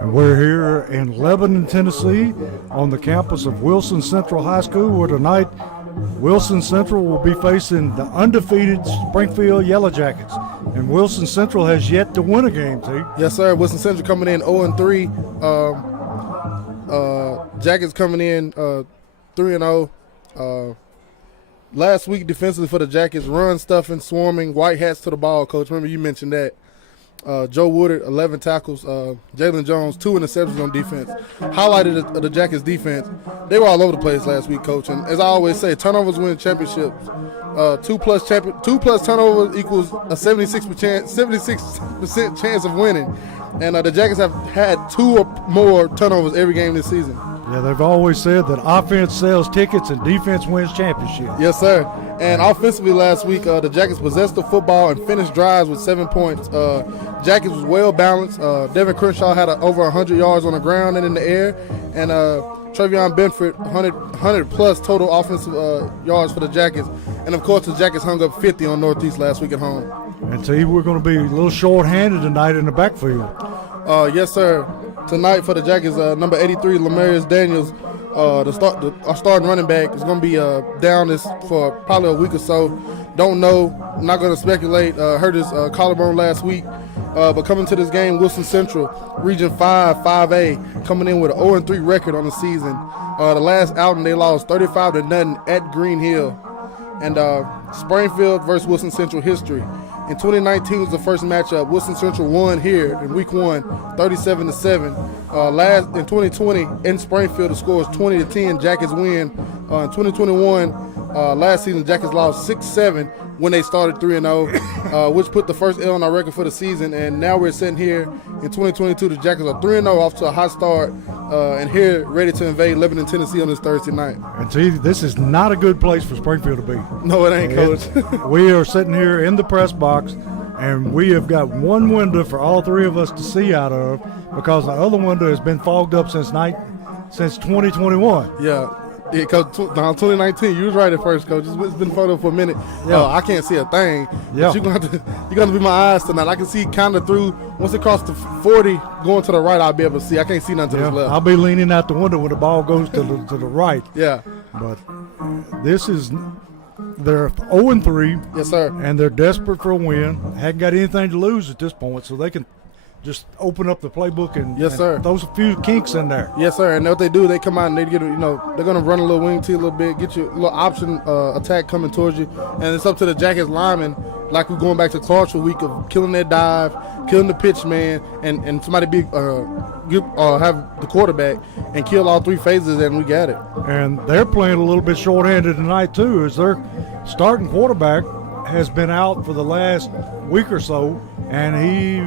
And we're here in Lebanon, Tennessee, on the campus of Wilson Central High School, where tonight Wilson Central will be facing the undefeated Springfield Yellow Jackets. And Wilson Central has yet to win a game, T. Yes, sir. Wilson Central coming in 0-3. Jackets coming in 3-0. Last week defensively for the Jackets, run stuffing, swarming, white hats to the ball, Coach. Remember you mentioned that. Joe Woodard, 11 tackles. Jalen Jones, 2 interceptions on defense. Highlighted the Jackets' defense. They were all over the place last week, Coach. And as I always say, turnovers win championships. 2 plus turnovers equals a 76% chance of winning. And the Jackets have had 2 or more turnovers every game this season. Yeah, they've always said that offense sells tickets and defense wins championships. Yes, sir. And offensively last week, the Jackets possessed the football and finished drives with 7 points. Jackets was well balanced. Devin Crenshaw had over 100 yards on the ground and in the air. And Travion Benford, 100 plus total offensive yards for the Jackets. And, of course, the Jackets hung up 50 on Northeast last week at home. And T, we're going to be a little short-handed tonight in the backfield. Yes, sir. Tonight for the Jackets, number 83, Lamarius Daniels, our starting running back, is going to be down this for probably a week or so. Don't know. Not going to speculate. Hurt his collarbone last week. But coming to this game, Wilson Central, Region 5, 5A, coming in with an 0-3 record on the season. The last outing, they lost 35-0 at Green Hill. And Springfield versus Wilson Central history. In 2019 was the first matchup. Wilson Central won here in Week 1, 37-7. In 2020 in Springfield, the score was 20-10. Jackets win. In 2021, last season, Jackets lost 6-7 when they started 3-0, which put the first L on our record for the season. And now we're sitting here in 2022. The Jackets are 3-0 off to a hot start, and here ready to invade Lebanon, Tennessee on this Thursday night. And see, this is not a good place for Springfield to be. No, it ain't, Coach. We are sitting here in the press box, and we have got one window for all three of us to see out of, because the other window has been fogged up since 2021. Yeah. Yeah, Coach, 2019, you was right at first, Coach. It's been fogged up for a minute. Yeah. I can't see a thing. Yeah. You're going to be my eyes tonight. I can see kind of through. Once it crosses the 40, going to the right, I'll be able to see. I can't see nothing to the left. I'll be leaning out the window when the ball goes to the right. Yeah. But this is – they're 0-3. Yes, sir. And they're desperate for a win. Hadn't got anything to lose at this point, so they can – just open up the playbook and, yes, sir. And throw a few kinks in there. Yes, sir. And what they do, they come out and they get, they're going to run a little wing to you a little bit, get you a little option attack coming towards you. And it's up to the Jackets linemen, like we're going back to Clarksville week of killing that dive, killing the pitch man, and somebody have the quarterback and kill all 3 phases, and we got it. And they're playing a little bit shorthanded tonight, too, as their starting quarterback has been out for the last week or so, and he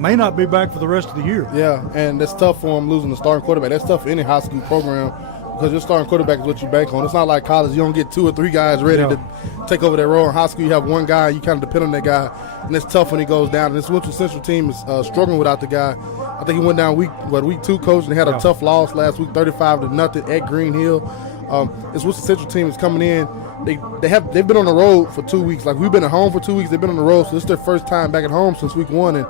may not be back for the rest of the year. Yeah, and that's tough for him losing the starting quarterback. That's tough for any high school program because your starting quarterback is what you bank on. It's not like college. You don't get 2 or 3 guys ready to take over that role. In high school, you have one guy. You kind of depend on that guy, and it's tough when he goes down. And this Wilson Central team is struggling without the guy. I think he went down week 2, Coach, and they had a tough loss last week, 35-0 at Green Hill. This Wilson Central team is coming in. They've been on the road for 2 weeks. Like, we've been at home for 2 weeks. They've been on the road, so this is their first time back at home since week 1. And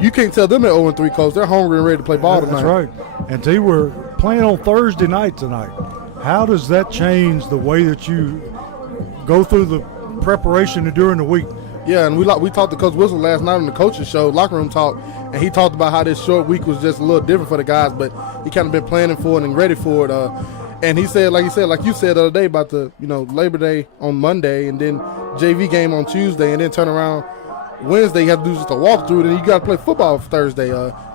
you can't tell them they're 0-3, Coach. They're hungry and ready to play ball tonight. That's right. And T, we're playing on Thursday night tonight. How does that change the way that you go through the preparation during the week? Yeah, and we talked to Coach Wilson last night on the coaches show, locker room talk, and he talked about how this short week was just a little different for the guys, but he kind of been planning for it and ready for it. And he said, like you said the other day about the Labor Day on Monday, and then JV game on Tuesday, and then turn around Wednesday. You have to do just a walkthrough, and then you got to play football Thursday.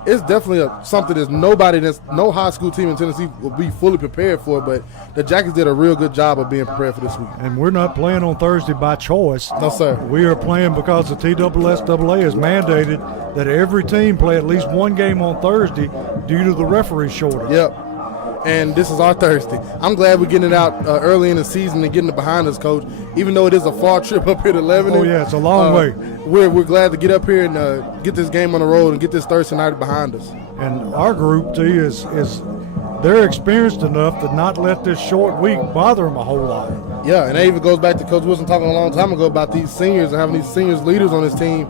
It's definitely something that's no high school team in Tennessee will be fully prepared for. But the Jackets did a real good job of being prepared for this week. And we're not playing on Thursday by choice. No, sir. We are playing because the TSSAA has mandated that every team play at least one game on Thursday due to the referee shortage. Yep. And this is our Thursday. I'm glad we're getting it out early in the season and getting it behind us, Coach. Even though it is a far trip up here to Lebanon. Oh, yeah, it's a long way. We're glad to get up here and get this game on the road and get this Thursday night behind us. And our group, too, is they're experienced enough to not let this short week bother them a whole lot. Yeah, and that even goes back to Coach Wilson talking a long time ago about these seniors and having these seniors leaders on this team.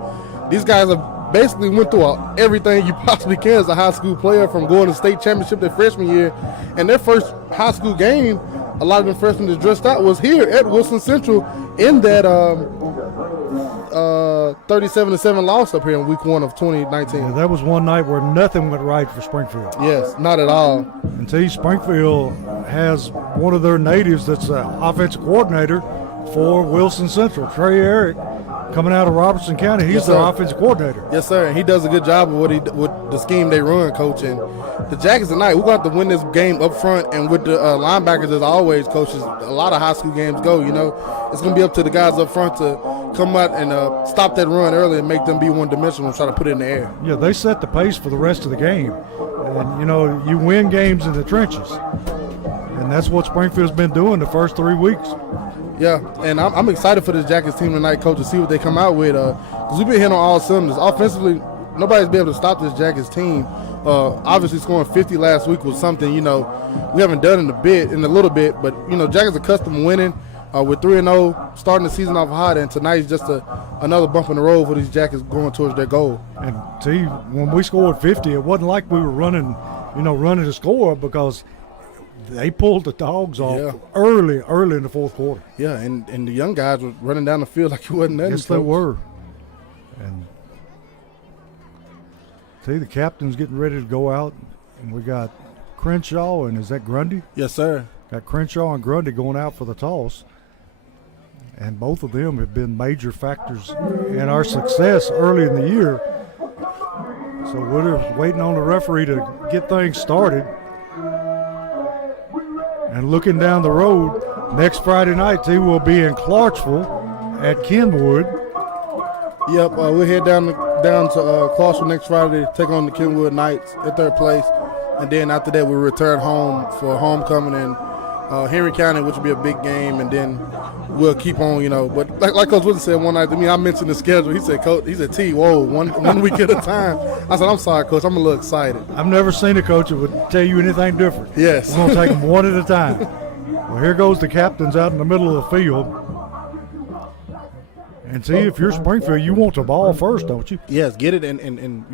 These guys have basically went through everything you possibly can as a high school player, from going to state championship their freshman year. And their first high school game, a lot of them freshmen that dressed out, was here at Wilson Central in that 37-7 loss up here in week 1 of 2019. Yeah, that was one night where nothing went right for Springfield. Yes, not at all. And see, Springfield has one of their natives that's an offensive coordinator for Wilson Central, Trey Eric, coming out of Robertson County. He's their offensive coordinator. Yes, sir. And he does a good job of with the scheme they run, Coach. And the Jackets tonight, we're going to have to win this game up front. And with the linebackers, as always, coaches, a lot of high school games go, It's going to be up to the guys up front to come out and stop that run early and make them be one-dimensional and try to put it in the air. Yeah, they set the pace for the rest of the game. And, you win games in the trenches. And that's what Springfield's been doing the first 3 weeks. Yeah, and I'm excited for this Jackets team tonight, Coach, to see what they come out with. Because we've been hitting on all cylinders. Offensively, nobody's been able to stop this Jackets team. Obviously, scoring 50 last week was something, we haven't done in a little bit. But, Jackets are accustomed to winning. We're 3-0, starting the season off hot, and tonight's just another bump in the road for these Jackets going towards their goal. And, see, when we scored 50, it wasn't like we were running to score, because they pulled the dogs off early in the fourth quarter. Yeah, and the young guys were running down the field like it wasn't nothing. Yes, they were. And see, the captain's getting ready to go out, and we got Crenshaw, and is that Grundy? Yes, sir. Got Crenshaw and Grundy going out for the toss. And both of them have been major factors in our success early in the year. So we're waiting on the referee to get things started. And looking down the road, next Friday night, we'll be in Clarksville at Kenwood. Yep, we'll head down to Clarksville next Friday to take on the Kenwood Knights at third place. And then after that, we'll return home for homecoming in Henry County, which will be a big game. And then we'll keep on, But like Coach Wilson said one night to me, I mentioned the schedule. He said, Coach, T, whoa, one week at a time. I said, I'm sorry, Coach, I'm a little excited. I've never seen a coach that would tell you anything different. Yes. We're going to take them one at a time. Well, here goes the captains out in the middle of the field. And see, if you're Springfield, you want the ball first, don't you? Yes, get it and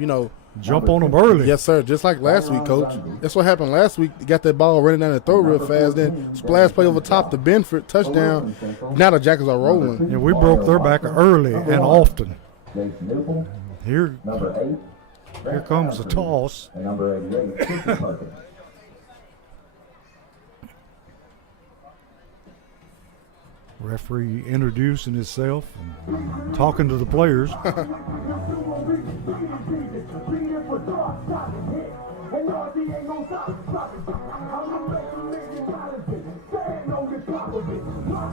jump on them early. Yes, sir. Just like last week, Coach. That's what happened last week. You got that ball running down the throat real fast. Then splash play over top to Benford, touchdown. Now the Jackets are rolling. Yeah, we broke their back early and often. Here comes the toss. Referee introducing himself and talking to the players.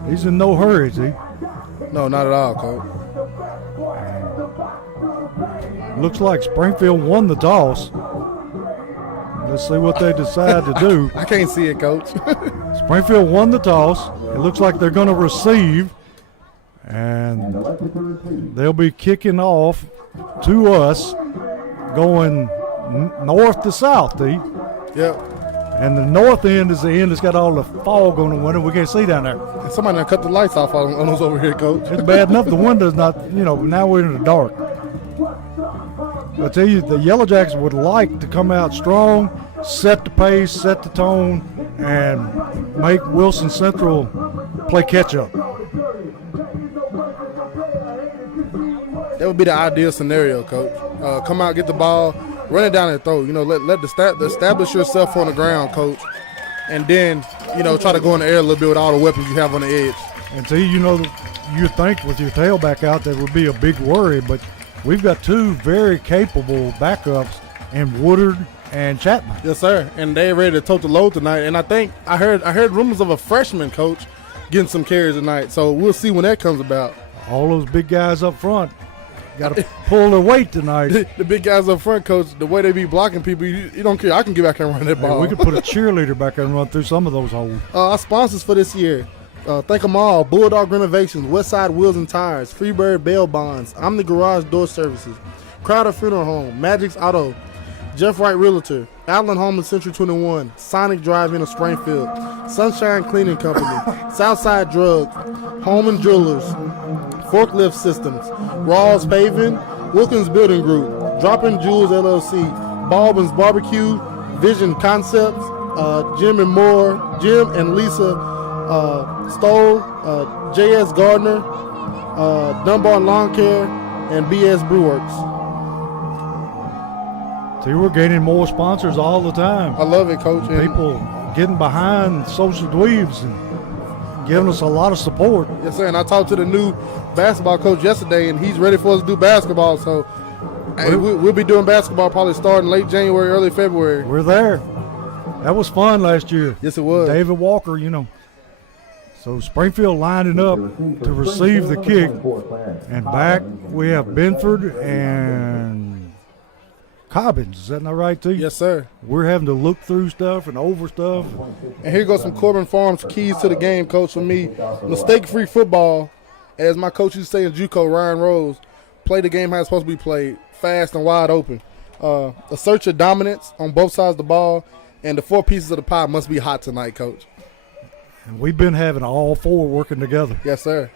He's in no hurry, is he? No, not at all, Coach. Looks like Springfield won the toss. Let's see what they decide to do. I can't see it, Coach. Springfield won the toss. It looks like they're going to receive, and they'll be kicking off to us, going north to south, T. Yep. And the north end is the end that's got all the fog on the window. We can't see down there. And somebody done cut the lights off on us over here, Coach. It's bad enough the window's not, now we're in the dark. I tell you, the Yellow Jackets would like to come out strong, set the pace, set the tone, and make Wilson Central play catch-up. That would be the ideal scenario, Coach. Come out, get the ball, run it down their throat. Let establish yourself on the ground, Coach, and then try to go in the air a little bit with all the weapons you have on the edge. And see, you think with your tailback out that would be a big worry, but we've got two very capable backups in Woodard and Chapman. Yes, sir. And they're ready to tote the load tonight. And I think I heard rumors of a freshman coach getting some carries tonight. So we'll see when that comes about. All those big guys up front got to pull their weight tonight. The big guys up front, Coach, the way they be blocking people, you don't care. I can get back and run that ball. We could put a cheerleader back there and run through some of those holes. Our sponsors for this year. Thank them all. Bulldog Renovations, Westside Wheels and Tires, Freebird Bail Bonds, Omni Garage Door Services, Crowder Funeral Home, Magic's Auto, Jeff Wright Realtor, Allen Home and Century 21, Sonic Drive-In of Springfield, Sunshine Cleaning Company, Southside Drugs, Home and Jewelers, Forklift Systems, Rawls Paving, Wilkins Building Group, Droppin' Jewels LLC, Baldwin's Barbecue, Vision Concepts, Jim and Lisa Stoll, J.S. Gardner, Dunbar Lawn Care, and B.S. Brewworks. See, we're gaining more sponsors all the time. I love it, Coach. And people getting behind social dweebs and giving us a lot of support. Yes, sir. And I talked to the new basketball coach yesterday, and he's ready for us to do basketball. So hey, we'll be doing basketball probably starting late January, early February. We're there. That was fun last year. Yes, it was. David Walker, So Springfield lining up to receive the kick. And back we have Benford and Cobbins. Is that not right, too? Yes, sir. We're having to look through stuff and over stuff. And here goes some Corbin Farms keys to the game, Coach, for me. Mistake-free football, as my coach used to say in JUCO, Ryan Rose, play the game how it's supposed to be played, fast and wide open. Assert your dominance on both sides of the ball, and the 4 pieces of the pie must be hot tonight, Coach. And we've been having all 4 working together. Yes, sir.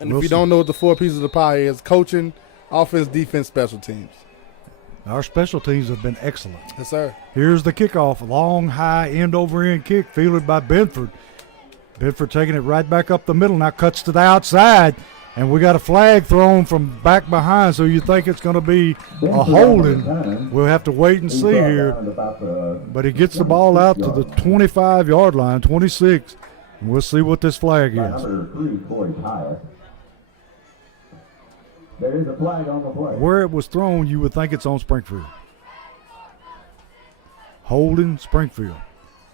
And if you don't know what the 4 pieces of the pie is, coaching, offense, defense, special teams. Our special teams have been excellent. Yes, sir. Here's the kickoff. Long, high, end-over-end kick fielded by Benford. Benford taking it right back up the middle. Now cuts to the outside. And we got a flag thrown from back behind, so you think it's going to be a holding. We'll have to wait and see here. But he gets the ball out to the 25-yard line, 26. And we'll see what this flag is. There is a flag on the play. Where it was thrown, you would think it's on Springfield. Holding Springfield.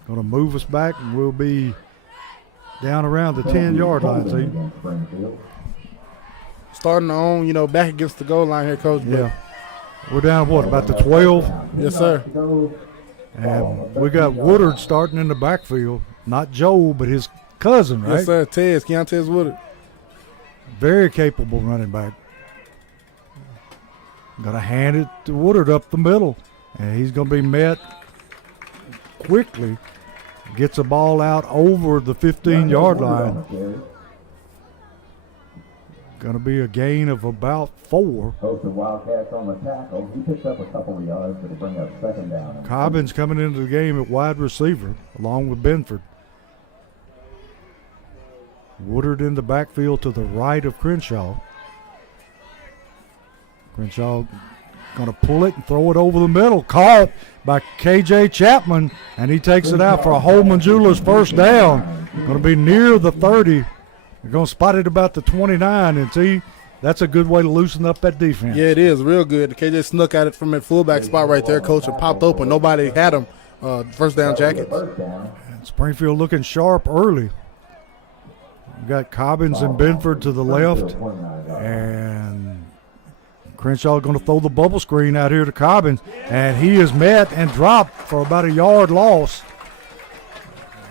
Going to move us back, and we'll be down around the 10-yard line, see? Starting on, back against the goal line here, Coach. Yeah. We're down, about the 12? Yes, sir. And we got Woodard starting in the backfield. Not Joe, but his cousin, right? Yes, sir. Keontae Woodard. Very capable running back. Going to hand it to Woodard up the middle. And he's going to be met quickly. Gets the ball out over the 15-yard line. Going to be a gain of about 4. Host of Wildcats on the tackle. He picks up a couple of yards to bring up second down. Cobbins coming into the game at wide receiver along with Benford. Woodard in the backfield to the right of Crenshaw. Crenshaw going to pull it and throw it over the middle. Caught by K.J. Chapman, and he takes it out for a Holman Jewelers first down. Going to be near the 30. They're going to spot it about the 29, and see, that's a good way to loosen up that defense. Yeah, it is. Real good. KJ snuck at it from that fullback spot right there, Coach, and popped open. Nobody had him. First down Jackets. And Springfield looking sharp early. We got Cobbins and Benford to the left, and Crenshaw going to throw the bubble screen out here to Cobbins, and he is met and dropped for about a yard loss.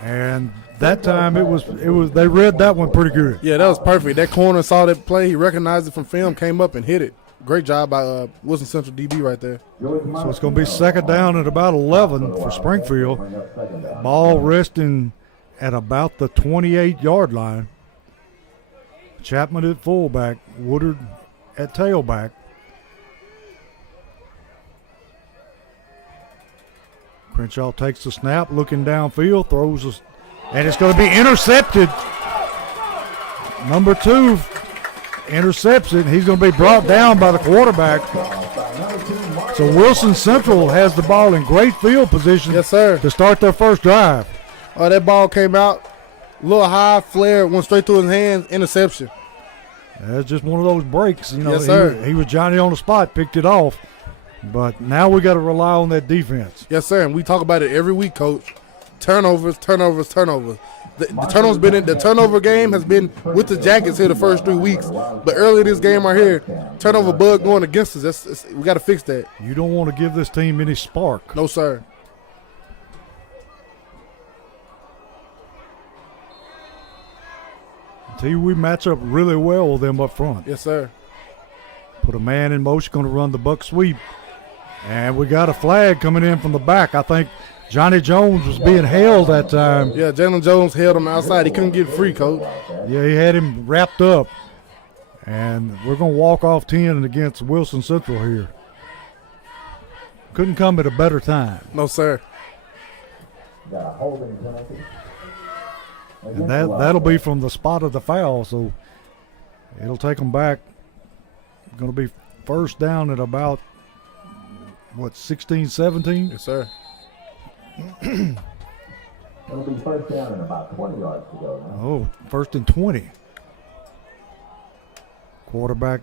And that time it was they read that one pretty good. Yeah, that was perfect. That corner saw that play, he recognized it from film, came up and hit it. Great job by Wilson Central DB right there. So it's going to be second down at about 11 for Springfield. Ball resting at about the 28-yard line. Chapman at fullback, Woodard at tailback. Crenshaw takes the snap, looking downfield, throws us, and it's going to be intercepted. Number 2 intercepts it. He's going to be brought down by the quarterback. So Wilson Central has the ball in great field position. Yes, sir. To start their first drive. That ball came out a little high, flare, went straight through his hands, interception. That's just one of those breaks. Yes, sir. He was Johnny on the spot, picked it off. But now we got to rely on that defense. Yes, sir. And we talk about it every week, Coach. Turnovers. The turnover game has been with the Jackets here the first 3 weeks. But early in this game right here, turnover bug going against us. We got to fix that. You don't want to give this team any spark. No, sir. Until we match up really well with them up front. Yes, sir. Put a man in motion, going to run the buck sweep. And we got a flag coming in from the back. I think Johnny Jones was being held that time. Yeah, Jalen Jones held him outside. He couldn't get free, Coach. Yeah, he had him wrapped up. And we're going to walk off 10 against Wilson Central here. Couldn't come at a better time. No, sir. Got a holding penalty. And that'll be from the spot of the foul, so it'll take them back. Going to be first down at about, 16, 17? Yes, sir. It'll be first down and about 20 yards to go now. Oh, first and 20. Quarterback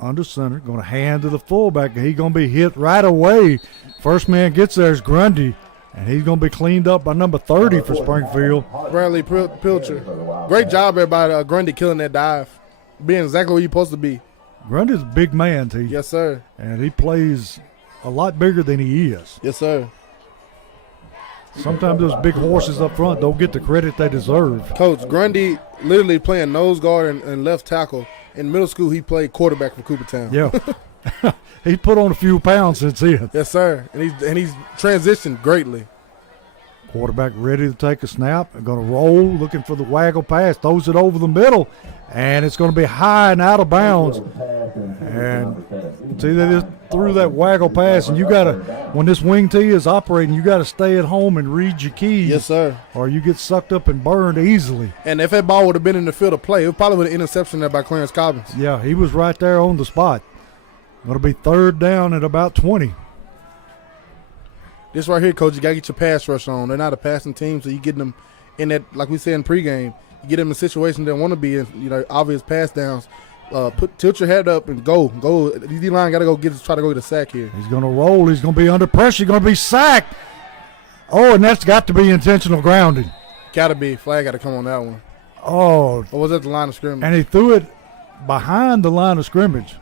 under center, going to hand to the fullback. He's going to be hit right away. First man gets there is Grundy, and he's going to be cleaned up by number 30 for Springfield. Bradley Pilcher. Great job, everybody. Grundy killing that dive. Being exactly where you're supposed to be. Grundy's a big man, T. Yes, sir. And he plays a lot bigger than he is. Yes, sir. Sometimes those big horses up front don't get the credit they deserve. Coach, Grundy literally playing nose guard and left tackle. In middle school, he played quarterback for Coopertown. Yeah. He put on a few pounds since then. Yes, sir. And he's transitioned greatly. Quarterback ready to take a snap. Going to roll, looking for the waggle pass. Throws it over the middle, and it's going to be high and out of bounds. And see, they just threw that waggle pass, and you got to, when this wing tee is operating, you got to stay at home and read your keys. Yes, sir. Or you get sucked up and burned easily. And if that ball would have been in the field of play, it probably would have been an interception there by Clarence Cobbins. Yeah, he was right there on the spot. Going to be third down at about 20. This right here, Coach, you got to get your pass rush on. They're not a passing team, so you get them in that, like we said in pregame, you get them in a situation they want to be in, obvious pass downs. Tilt your head up and go. The D-line got to try to go get a sack here. He's going to roll. He's going to be under pressure. He's going to be sacked. Oh, and that's got to be intentional grounding. Got to be. Flag got to come on that one. Oh. Or was that the line of scrimmage? And he threw it behind the line of scrimmage.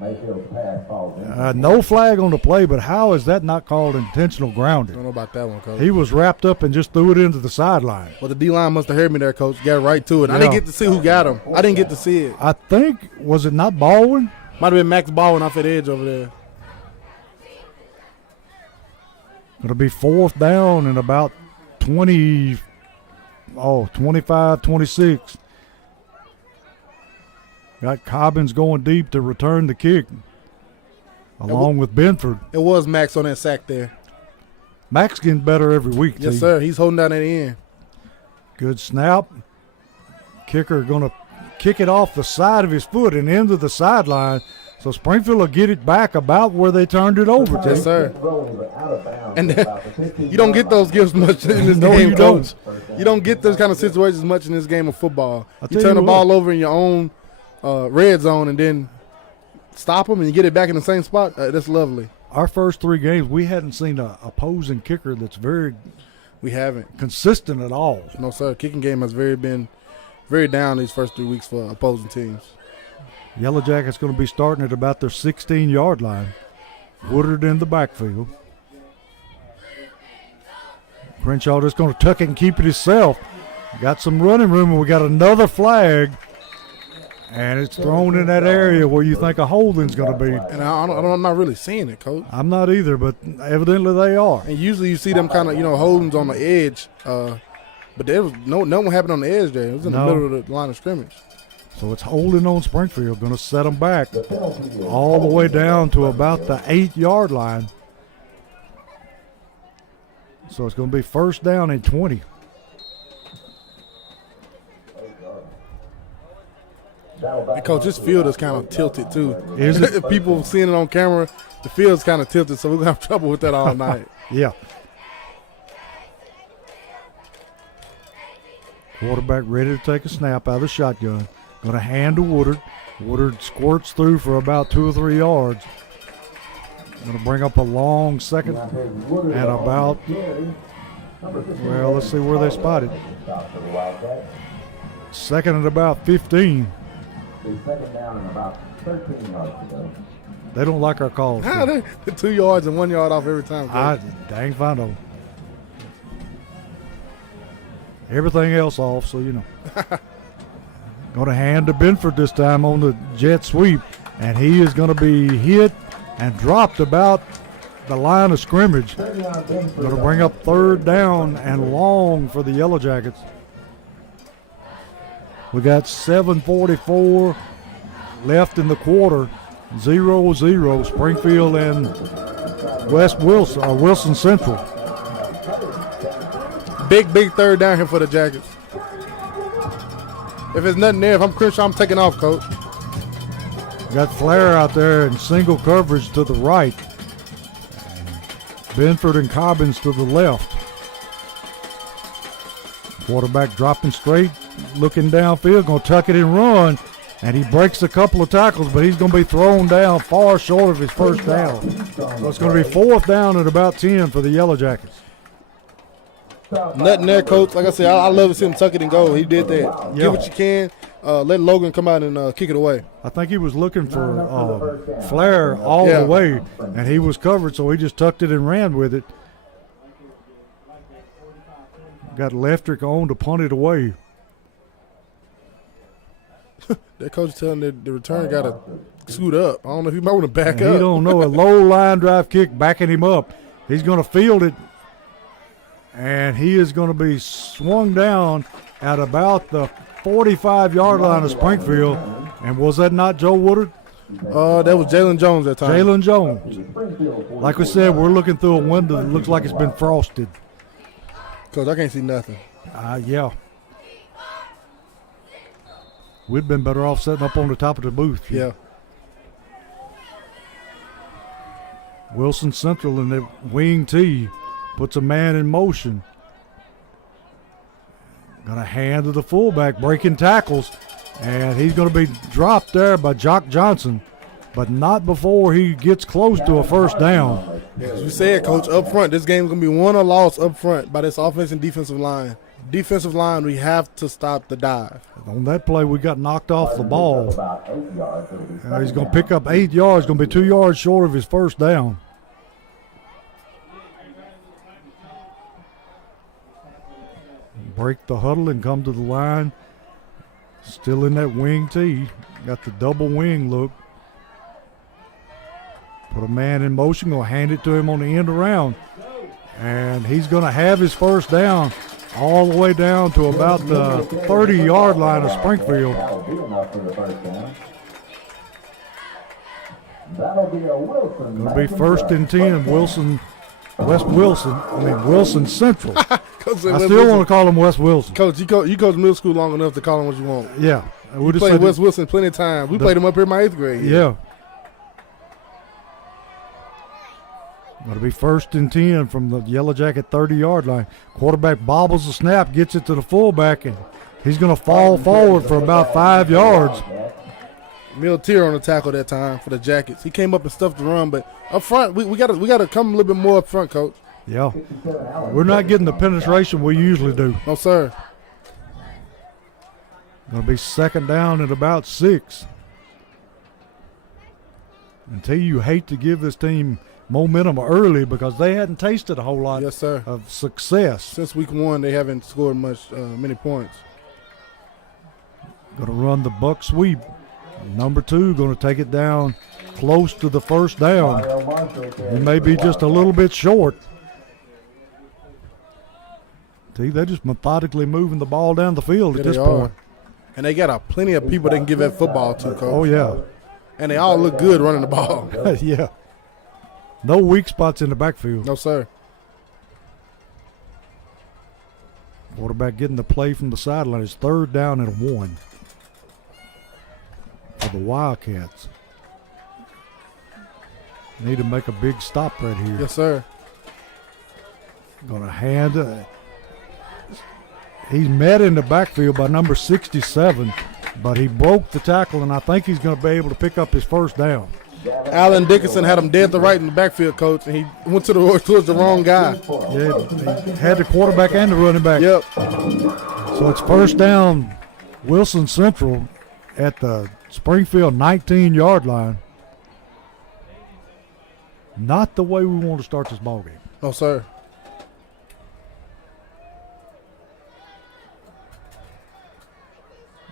Mayfield's pass falls in. No flag on the play, but how is that not called intentional I grounding? don't know about that one, Coach. He was wrapped up and just threw it into the sideline. Well, the D-line must have heard me there, Coach. Got right to it. Yeah. I didn't get to see who got him. I didn't get to see it. I think, was it not Baldwin? Might have been Max Baldwin off that edge over there. It'll be fourth down and about 25, 26. Got Cobbins going deep to return the kick, along with Benford. It was Max on that sack there. Max getting better every week. Yes, T. sir. He's holding down that end. Good snap. Kicker going to kick it off the side of his foot and into the sideline. So Springfield will get it back about where they turned it over to. Yes, sir. And you don't get those gifts much in this No, game, you Coach. don't. You don't get those kind of situations much in this game of football. I'll You tell turn you the ball over in your own red zone and then stop them and you get it back in the same spot. That's lovely. Our first three games, we hadn't seen an opposing kicker that's very We haven't. consistent at all. No, sir. Kicking game has been very down these first 3 weeks for opposing teams. Yellow Jackets going to be starting at about their 16-yard line. Woodard in the backfield. Crenshaw just going to tuck it and keep it himself. Got some running room, and we got another flag. And it's thrown in that area where you think a holding's going to be. And I'm not really seeing it, Coach. I'm not either, but evidently they are. And usually you see them kind of, holdings on the edge. But there was no one happened on the edge there. It was in the middle of the line of scrimmage. So it's holding on Springfield, going to set them back all the way down to about the 8-yard line. So it's going to be first down and 20. Hey, Coach, this field is kind of tilted too. Is it? If people seeing it on camera, the field's kind of tilted, so we're going to have trouble with that all night. Yeah. Quarterback ready to take a snap out of the shotgun. Going to hand to Woodard. Woodard squirts through for about 2 or 3 yards. Going to bring up a long second and about, well, let's see where they spotted. Second and about 15. Second down and about 13 yards to go. They don't like our calls. They're 2 yards and 1 yard off every time. I dang fine though. Everything else off, so you know. Going to hand to Benford this time on the jet sweep, and he is going to be hit and dropped about the line of scrimmage. Going to bring up 3rd down and long for the Yellow Jackets. We got 7:44 left in the quarter. 0-0 Springfield and Wilson Central. Big 3rd down here for the Jackets. If there's nothing there, if I'm Crenshaw, I'm taking off, Coach. Got Flair out there in single coverage to the right. Benford and Cobbins to the left. Quarterback dropping straight, looking downfield, going to tuck it and run. And he breaks a couple of tackles, but he's going to be thrown down far short of his first down. So it's going to be 4th down at about 10 for the Yellow Jackets. Nothing there, Coach. Like I said, I love to see him tuck it and go. He did that. Yeah. Get what you can. Let Logan come out and kick it away. I think he was looking for Flair all the way, and he was covered, so he just tucked it and ran with it. Got Leftrick on to punt it away. That coach telling the return got to scoot up. I don't know if he might want to back He up. don't know. A low line drive kick backing him up. He's going to field it, and he is going to be swung down at about the 45-yard line of Springfield. And was that not Joe Woodard? That was Jalen Jones that time. Jalen Jones. Like we said, we're looking through a window that looks like it's been frosted. Coach, I can't see nothing. Yeah. We'd been better off setting up on the top of the booth. Yeah. Wilson Central in the wing tee puts a man in motion. Going to hand to the fullback, breaking tackles. And he's going to be dropped there by Jock Johnson, but not before he gets close to a first down. Yeah, as you said, Coach, up front, this game's going to be won or lost up front by this offense and defensive line. Defensive line, we have to stop the dive. On that play, we got knocked off the ball. He's going to pick up 8 yards, going to be 2 yards short of his first down. Break the huddle and come to the line. Still in that wing tee. Got the double wing look. Put a man in motion, going to hand it to him on the end around. And he's going to have his first down all the way down to about the 30-yard line of Springfield. Going to be 1st and 10, Wilson Central. I still want to call him West Wilson. Coach, you coach middle school long enough to call him what you want. Yeah. We played West Wilson plenty of times. We played him up here in my 8th grade. Yeah. Going to be 1st and 10 from the Yellow Jacket 30-yard line. Quarterback bobbles the snap, gets it to the fullback, and he's going to fall forward for about 5 yards. Miltier on the tackle that time for the Jackets. He came up and stuffed the run, but up front, we got to come a little bit more up front, Coach. Yeah. We're not getting the penetration we usually do. No, sir. Going to be 2nd down at about 6. Until you hate to give this team momentum early because they hadn't tasted a whole lot yes, sir. of success. Since week 1, they haven't scored many points. Going to run the buck sweep. Number 2 going to take it down close to the first down. He may be just a little bit short. See, they're just methodically moving the ball down the field at this point. And they got plenty of people they can give that football to, Coach. Oh, yeah. And they all look good running the ball. Yeah. No weak spots in the backfield. No, sir. Quarterback getting the play from the sideline. It's 3rd down and 1 for the Wildcats. Need to make a big stop right here. Yes, sir. Going to hand. He's met in the backfield by number 67, but he broke the tackle, and I think he's going to be able to pick up his first down. Allen Dickinson had him dead to right in the backfield, Coach, and he went towards the wrong guy. Yeah, he had the quarterback and the running back. Yep. So it's 1st down, Wilson Central at the Springfield 19-yard line. Not the way we want to start this ball game. No, sir.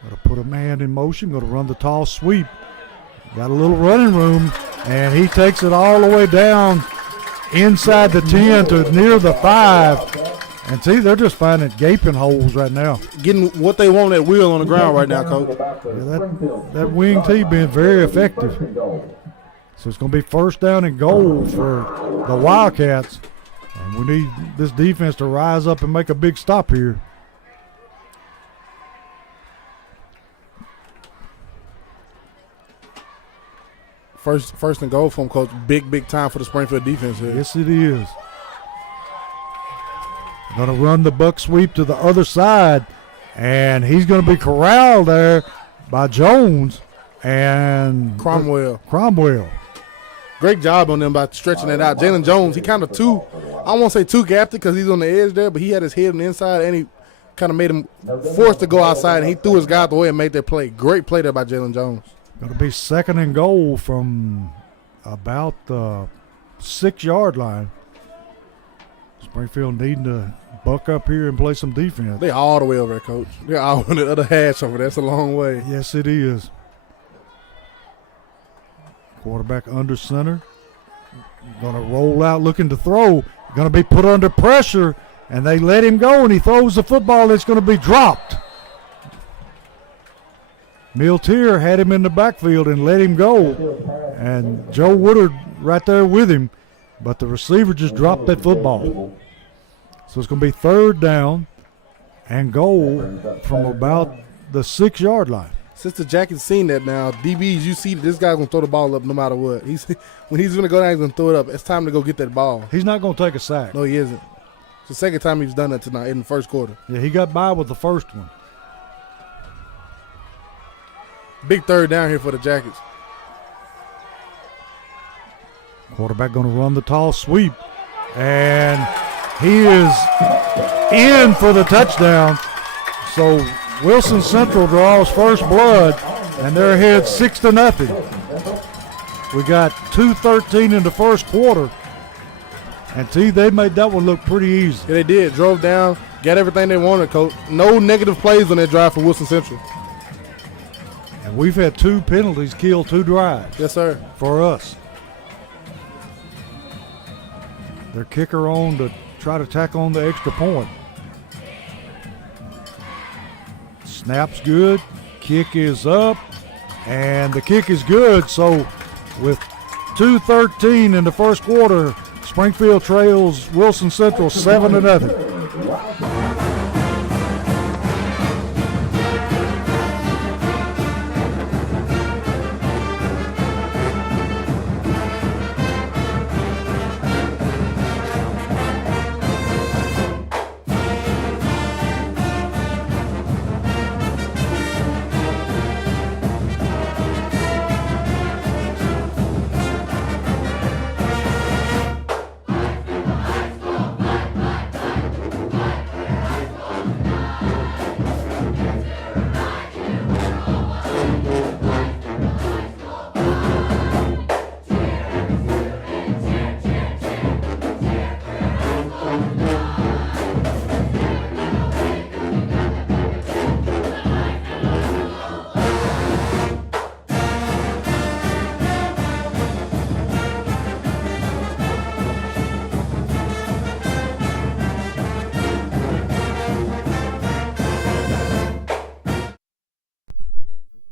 Got to put a man in motion. Going to run the tall sweep. Got a little running room. And he takes it all the way down inside the 10 to near the 5. And see, they're just finding gaping holes right now. Getting what they want at will on the ground right now, Coach. Yeah, that wing tee being very effective. So it's going to be first down and goal for the Wildcats. And we need this defense to rise up and make a big stop here. First and goal for him, Coach. Big time for the Springfield defense here. Yes, it is. Going to run the buck sweep to the other side, and he's going to be corralled there by Jones and Cromwell. Great job on them by stretching it out. Jalen Jones, he kind of I don't want to say too gapped because he's on the edge there, but he had his head on the inside, and he kind of made him forced to go outside, and he threw his guy out the way and made that play. Great play there by Jalen Jones. Going to be second and goal from about the 6-yard line. Springfield needing to buck up here and play some defense. They're all the way over there, Coach. They're all on the other hash over there. That's a long way. Yes, it is. Quarterback under center. Going to roll out looking to throw. Going to be put under pressure, and they let him go, and he throws the football that's going to be dropped. Miltier had him in the backfield and let him go, and Joe Woodard right there with him, but the receiver just dropped that football. So it's going to be third down and goal from about the 6-yard line. Since the Jackets seen that now, DBs, you see that this guy's going to throw the ball up no matter what. When he's going to go down, he's going to throw it up. It's time to go get that ball. He's not going to take a sack. No, he isn't. It's the second time he's done that tonight in the first quarter. Yeah, he got by with the first one. Big third down here for the Jackets. Quarterback going to run the tall sweep, and he is in for the touchdown. So Wilson Central draws first blood, and they're ahead 6-0. We got 2:13 in the first quarter, and they made that one look pretty easy. Yeah, they did. Drove down, got everything they wanted, Coach. No negative plays on that drive for Wilson Central. And we've had 2 penalties kill 2 drives. Yes, sir. For us. Their kicker on to try to tack on the extra point. Snap's good. Kick is up. And the kick is good. So with 2:13 in the first quarter, Springfield trails Wilson Central 7-0.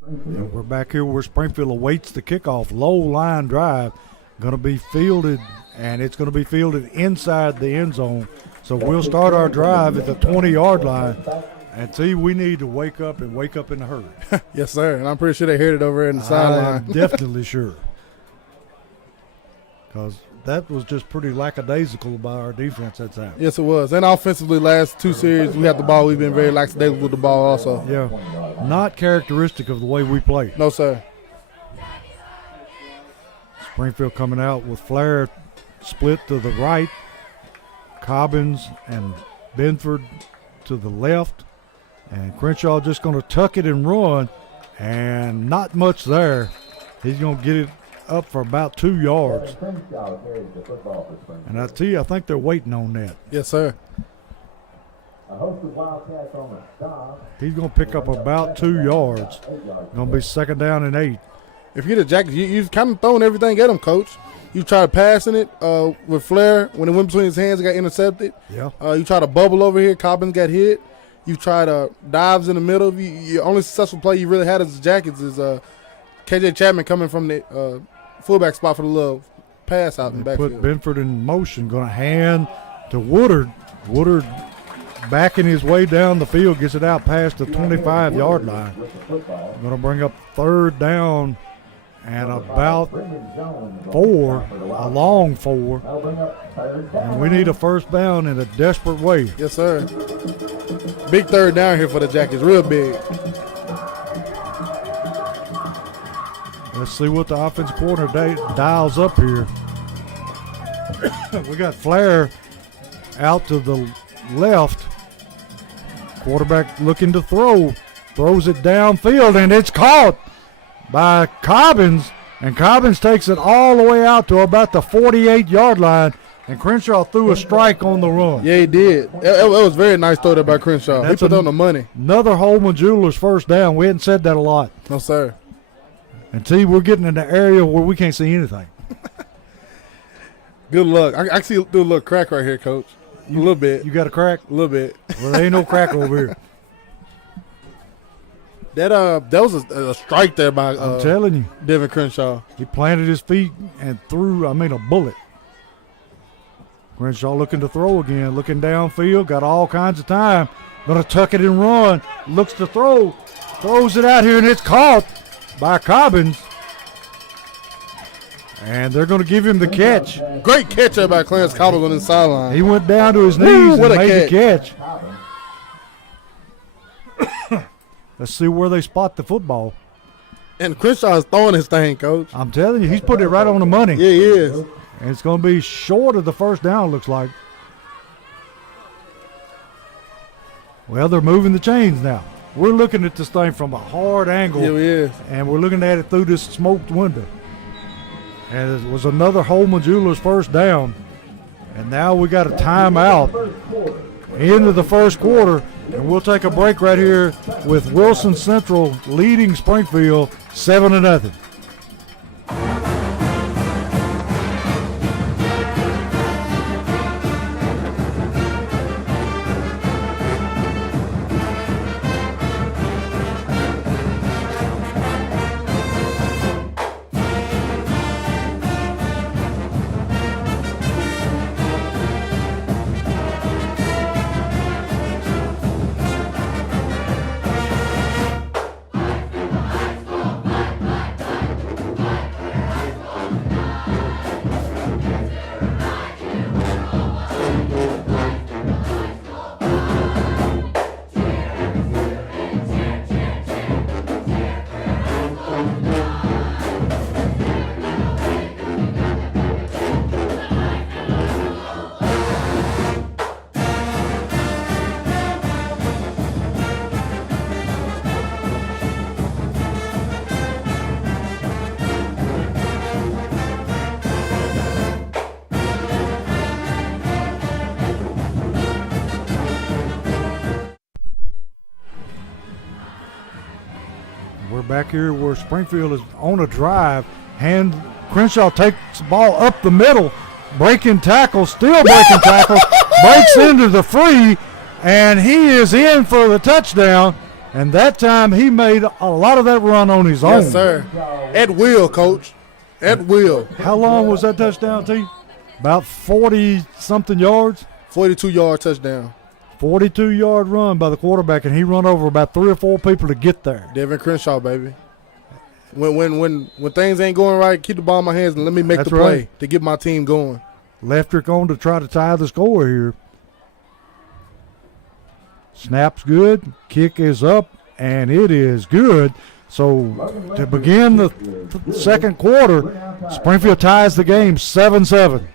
And we're back here where Springfield awaits the kickoff. Low line drive. Going to be fielded, and it's going to be fielded inside the end zone. So we'll start our drive at the 20-yard line. And we need to wake up in a hurry. Yes, sir. And I'm pretty sure they heard it over in the sideline. I'm definitely sure. Because that was just pretty lackadaisical by our defense that time. Yes, it was. And offensively, last 2 series, we had the ball. We've been very lackadaisical with the ball also. Yeah. Not characteristic of the way we play. No, sir. Springfield coming out with Flair split to the right. Cobbins and Benford to the left. And Crenshaw just going to tuck it and run. And not much there. He's going to get it up for about 2 yards. And I tell you, I think they're waiting on that. Yes, sir. He's going to pick up about 2 yards. Going to be second down and 8. If you're the Jackets, you've kind of thrown everything at him, Coach. You tried passing it with Flair. When it went between his hands, it got intercepted. Yeah. You tried to bubble over here. Cobbins got hit. You tried dives in the middle. Your only successful play you really had as the Jackets is KJ Chapman coming from the fullback spot for the little pass out in the backfield. Put Benford in motion. Going to hand to Woodard. Woodard backing his way down the field. Gets it out past the 25-yard line. Going to bring up 3rd down. And about 4, a long 4. And we need a first down in a desperate way. Yes, sir. Big 3rd down here for the Jackets, real big. Let's see what the offensive coordinator dials up here. We got Flair out to the left. Quarterback looking to throw. Throws it downfield, and it's caught by Cobbins, and Cobbins takes it all the way out to about the 48-yard line, and Crenshaw threw a strike on the run. Yeah, he did. It was very nice throw there by Crenshaw. He put on the money. Another Holman Jewelers first down. We hadn't said that a lot. No, sir. And see, we're getting in the area where we can't see anything. Good luck. I see do a little crack right here, Coach. A little bit. You got a crack? A little bit. Well, there ain't no crack over here. That was a strike there by I'm telling you. Devin Crenshaw. He planted his feet and threw, a bullet. Crenshaw looking to throw again, looking downfield, got all kinds of time. Going to tuck it and run. Looks to throw. Throws it out here, and it's caught by Cobbins. And they're going to give him the catch. Great catch there by Clarence Cobbins on the sideline. He went down to his knees what and a made the catch. Let's see where they spot the football. And Crenshaw is throwing his thing, Coach. I'm telling you, he's putting it right on the money. Yeah, he is. And it's going to be short of the first down, looks like. Well, they're moving the chains now. We're looking at this thing from a hard angle. Yeah, he is. And we're looking at it through this smoked window. And it was another Holman Jewelers first down. And now we got a timeout into the first quarter. And we'll take a break right here with Wilson Central leading Springfield 7-0. We're back here where Springfield is on a drive. Crenshaw takes the ball up the middle, breaking tackle, still breaking tackle, breaks into the free, and he is in for the touchdown. And that time he made a lot of that run on his own. Yes, sir. At will, Coach. At will. How long was that touchdown, T? About 40-something yards? 42-yard touchdown. 42-yard run by the quarterback, and he run over about 3 or 4 people to get there. Devin Crenshaw, baby. When things ain't going right, keep the ball in my hands and let me make That's the play right. to get my team going. Leftrick on to try to tie the score here. Snap's good. Kick is up, and it is good. So to begin the second quarter, Springfield ties the game 7-7.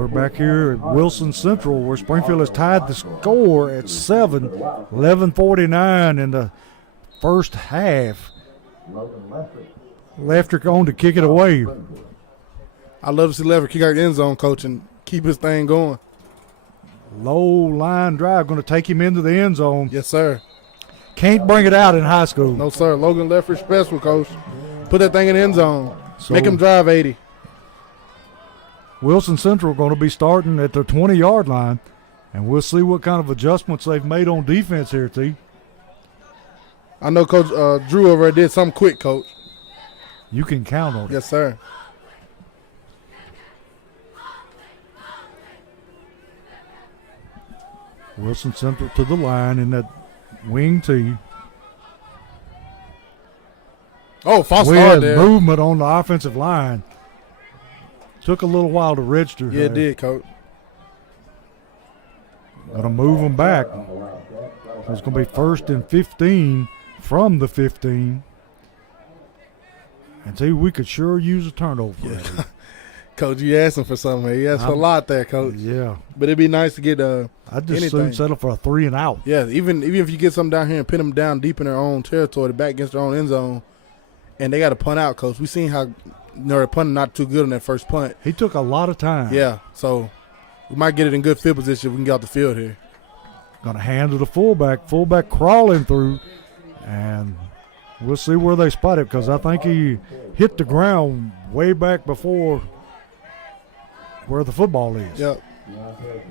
We're back here at Wilson Central where Springfield has tied the score at 7, 11:49 in the first half. Lefter on to kick it away. I love to see Lever kick out the end zone, coach, and keep his thing going. Low line drive going to take him into the end zone. Yes, sir. Can't bring it out in high school. No, sir. Logan Leffert special, coach. Put that thing in the end zone. So Make him drive 80. Wilson Central going to be starting at the 20-yard line, and we'll see what kind of adjustments they've made on defense here, T. I know Coach Drew over there did something quick, coach. You can count on it. Yes, sir. Wilson Central to the line in that wing tee. Oh, false We start had there. movement on the offensive line. Took a little while to register. Yeah, it did, coach. Going to move them back. So it's going to be 1st and 15 from the 15. And see, we could sure use a turnover. Yeah. Coach, you asking for something. He asked for a lot there, coach. Yeah. But it'd be nice to get I'd just anything. soon settle for a 3 and out. Yeah, even if you get something down here and pin them down deep in their own territory, back against their own end zone, and they got to punt out, coach. We seen how they're punting not too good on that first punt. He took a lot of time. Yeah, so we might get it in good field position if we can get out the field here. Going to hand to the fullback. Fullback crawling through, and we'll see where they spot it because I think he hit the ground way back before where the football is. Yep.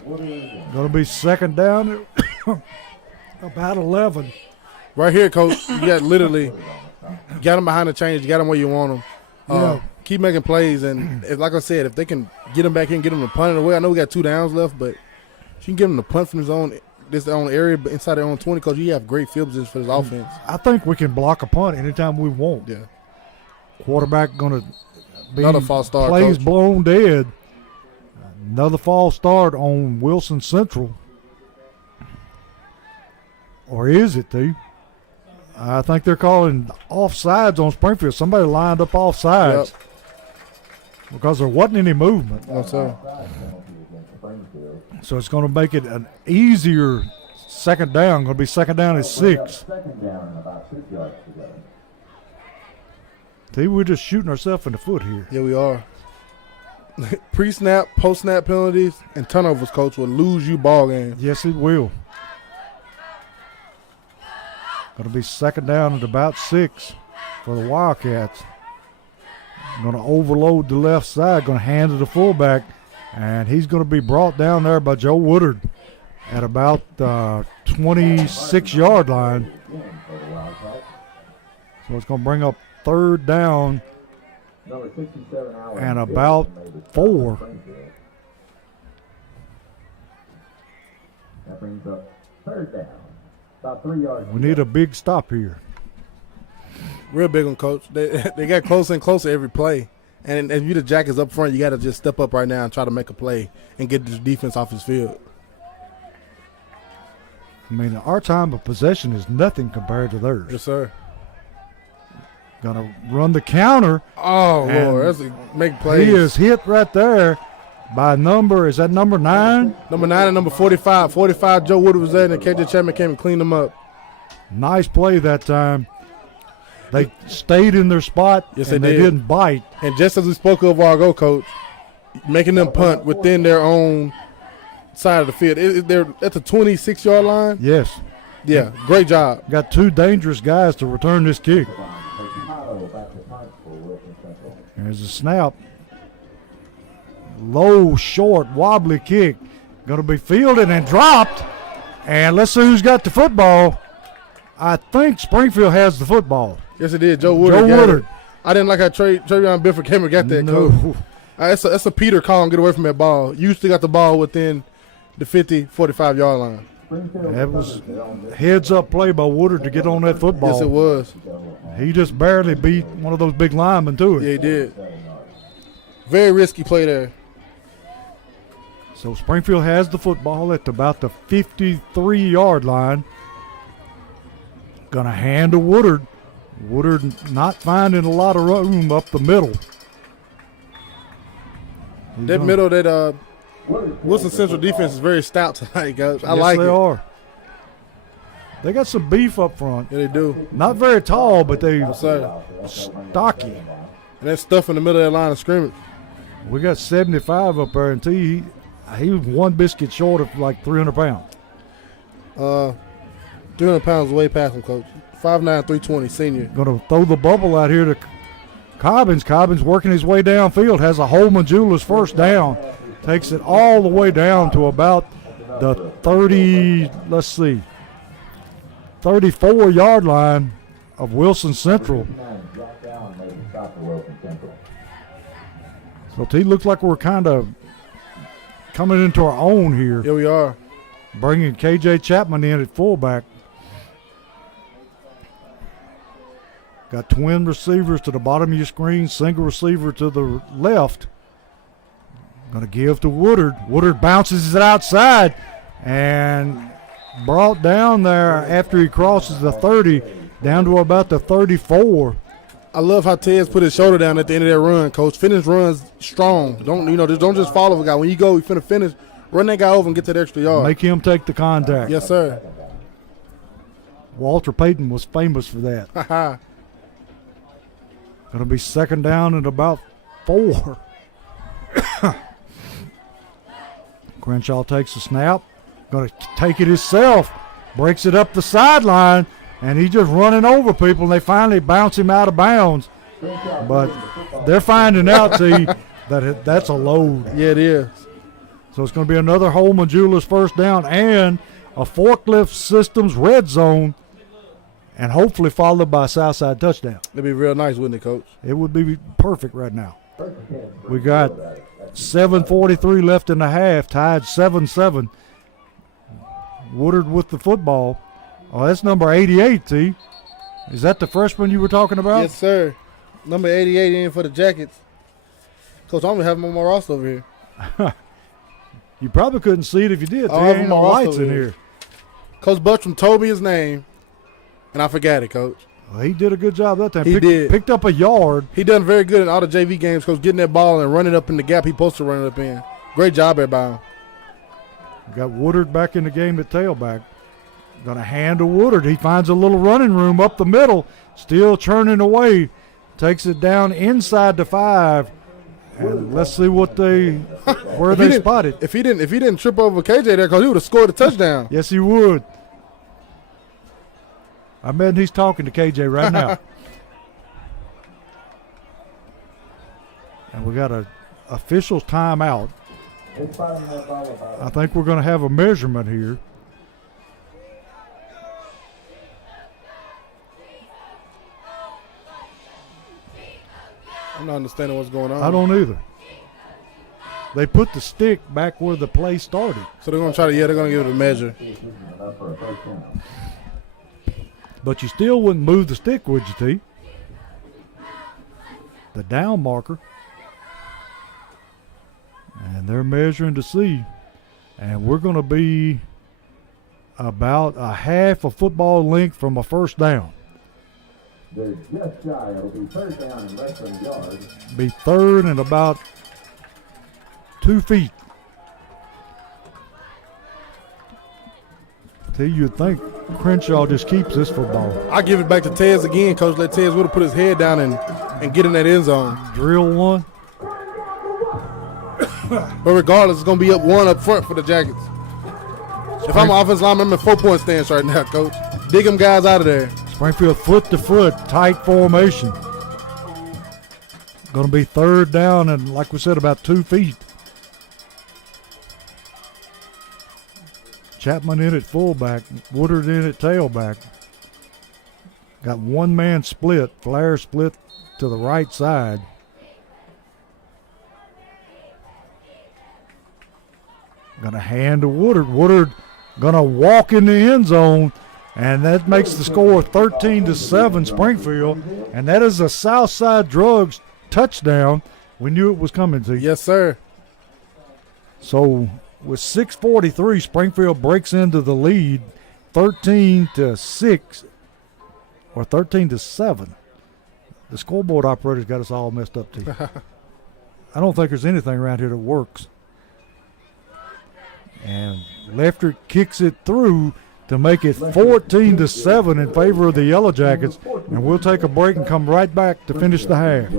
Going to be 2nd down, about 11. Right here, coach. You got literally got them behind the chains. You got them where you want them. Yeah. Keep making plays, and like I said, if they can get them back in, get them to punt it away. I know we got 2 downs left, but if you can get them to punt from this own area, but inside their own 20, coach, you have great field position for this offense. I think we can block a punt anytime we want. Yeah. Quarterback going to be Another false start, plays coach. blown dead. Another false start on Wilson Central. Or is it, T? I think they're calling offsides on Springfield. Somebody lined up offsides. Yep. Because there wasn't any movement. No, sir. So it's going to make it an easier 2nd down. Going to be 2nd down at 6. 2nd down and about 6 yards to go. See, we're just shooting ourselves in the foot here. Yeah, we are. Pre-snap, post-snap penalties, and turnovers, coach, will lose you ball games. Yes, it will. Going to be 2nd down at about 6 for the Wildcats. Going to overload the left side. Going to hand to the fullback. And he's going to be brought down there by Joe Woodard at about the 26-yard line. So it's going to bring up 3rd down Number 67, Allen. and about 4. That brings up 3rd down. About 3 yards. We need a big stop here. Real big on coach. They got closer and closer every play. And if you the Jackets up front, you got to just step up right now and try to make a play and get this defense off his field. I mean, our time of possession is nothing compared to theirs. Yes, sir. Going to run the counter. Oh, And Lord. That's a make plays. He is hit right there by is that number 9? Number 9 and number 45. 45, Joe Woodard was there, and the KJ Chapman came and cleaned him up. Nice play that time. They stayed in their spot, Yes, and they they did. didn't bite. And just as we spoke of a while ago, coach, making them punt within their own side of the field. They're at the 26-yard line. Yes. Yeah, great job. Got 2 dangerous guys to return this kick. There's a snap. Low, short, wobbly kick. Going to be fielded and dropped. And let's see who's got the football. I think Springfield has the football. Yes, it did. Joe Woodard. Joe got Woodard. it. I didn't like how Travion Bifford came and got that, No. coach. That's a Peter call and get away from that ball. You still got the ball within the 50, 45-yard line. That was heads-up play by Woodard to get on that football. Yes, it was. He just barely beat one of those big linemen to it. Yeah, he did. Very risky play there. So Springfield has the football at about the 53-yard line. Going to hand to Woodard. Woodard not finding a lot of room up the middle. That middle that Wilson Central defense is very stout tonight, guys. I Yes, like they it. are. They got some beef up front. Yeah, they do. Not very tall, but they Yes, sir. stocky. And that stuff in the middle of that line of scrimmage. We got 75 up there, and he was one biscuit short of like 300 pounds. 300 pounds way past him, Coach. 5'9", 320, senior. Going to throw the bubble out here to Cobbins. Cobbins working his way downfield, has a Holman Jewelers first down. Takes it all the way down to about the 34-yard line of Wilson Central. So it looks like we're kind of coming into our own here. Here we are. Bringing KJ Chapman in at fullback. Got twin receivers to the bottom of your screen, single receiver to the left. Going to give to Woodard. Woodard bounces it outside and brought down there after he crosses the 30, down to about the 34. I love how Tez put his shoulder down at the end of that run, Coach. Finish runs strong. Don't just follow a guy. When you go, you finna finish. Run that guy over and get to the extra yard. Make him take the contact. Yes, sir. Walter Payton was famous for that. Going to be second down and about 4. Crenshaw takes the snap. Going to take it himself. Breaks it up the sideline. And he's just running over people, and they finally bounce him out of bounds. But they're finding out, that that's a load. Yeah, it is. So it's going to be another Holman Jewelers first down and a Forklift Systems red zone, and hopefully followed by a Southside touchdown. That'd be real nice, wouldn't it, Coach? It would be perfect right now. We got 7:43 left in the half, tied 7-7. Woodard with the football. Oh, that's number 88, T. Is that the freshman you were talking about? Yes, sir. Number 88 in for the Jackets. Coach, I'm going to have him on my roster over here. You probably couldn't see it if you did. I'll There have ain't him no on my lights roster in here. here. Coach Buttram told me his name, and I forgot it, Coach. Well, he did a good job that time. He did. Picked up a yard. He done very good in all the JV games, Coach, getting that ball and running up in the gap he supposed to run it up in. Great job there by him. Got Woodard back in the game at tailback. Going to hand to Woodard. He finds a little running room up the middle. Still churning away. Takes it down inside the 5. And let's see where they spot it. If he didn't trip over KJ there, because he would have scored a touchdown. Yes, he would. I bet he's talking to KJ right now. And we got a official's timeout. I think we're going to have a measurement here. I'm not understanding what's going on. I don't either. They put the stick back where the play started. So they're going to try to, they're going to give it a measure. But you still wouldn't move the stick, would you, T? The down marker. And they're measuring to see. And we're going to be about a half a football length from a first down. They're just shy. It'll be third down and less than a yard. Be third and about 2 feet. T, you'd think Crenshaw just keeps this football. I give it back to Tez again, Coach. Let Tez would have put his head down and get in that end zone. Drill one. But regardless, it's going to be up 1 up front for the Jackets. If I'm an offensive lineman, I'm in 4-point stance right now, Coach. Dig them guys out of there. Springfield foot to foot, tight formation. Going to be third down and, like we said, about 2 feet. Chapman in at fullback, Woodard in at tailback. Got one man split, Flair split to the right side. Going to hand to Woodard. Woodard going to walk in the end zone. And that makes the score 13-7 Springfield. And that is a Southside Drugs touchdown. We knew it was coming to you. Yes, sir. So with 6:43, Springfield breaks into the lead 13-6 or 13-7. The scoreboard operator's got us all messed up too. I don't think there's anything around here that works. And Leftrick kicks it through to make it 14-7 in favor of the Yellow Jackets. And we'll take a break and come right back to finish the half.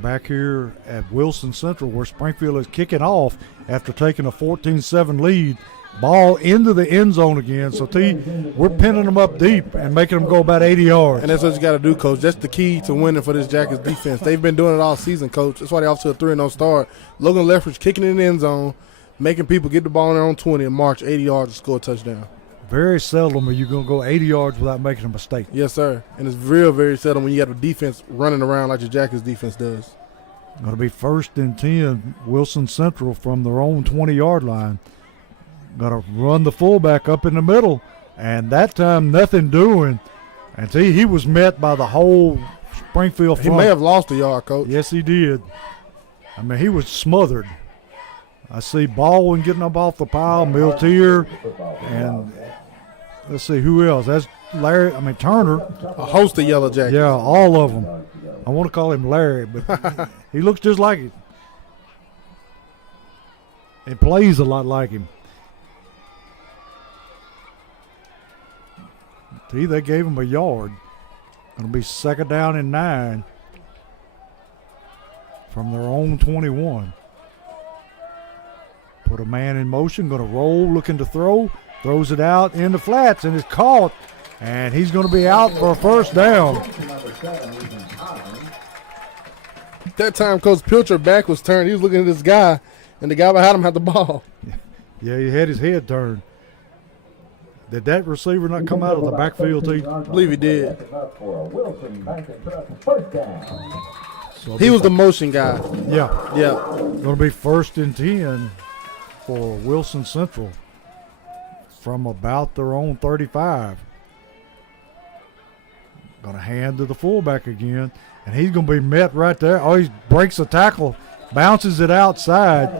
Back here at Wilson Central, where Springfield is kicking off after taking a 14-7 lead. Ball into the end zone again. So, we're pinning them up deep and making them go about 80 yards. And that's what you got to do, Coach. That's the key to winning for this Jackets defense. They've been doing it all season, Coach. That's why they're off to a 3-0 start. Logan Leffridge kicking in the end zone, making people get the ball in their own 20 and march 80 yards to score a touchdown. Very seldom are you going to go 80 yards without making a mistake. Yes, sir. And it's very seldom when you have a defense running around like the Jackets defense does. Going to be 1st and 10, Wilson Central from their own 20-yard line. Going to run the fullback up in the middle, and that time nothing doing. And he was met by the whole Springfield front. He may have lost a yard, Coach. Yes, he did. I mean, he was smothered. I see Baldwin getting up off the pile, Miltier, and let's see who else. That's Turner. A host of Yellow Jackets. Yeah, all of them. I want to call him Larry, but he looks just like him. He plays a lot like him. They gave him a yard. Going to be 2nd down and 9 from their own 21. Put a man in motion, going to roll, looking to throw. Throws it out in the flats and is caught. And he's going to be out for a 1st down. That time, Coach Pilcher back was turned. He was looking at this guy, and the guy behind him had the ball. Yeah, he had his head turned. Did that receiver not come out of the backfield, T? I believe he did. So he was the motion guy. Yeah. Yeah. Going to be 1st and 10 for Wilson Central from about their own 35. Going to hand to the fullback again, and he's going to be met right there. Oh, he breaks a tackle, bounces it outside.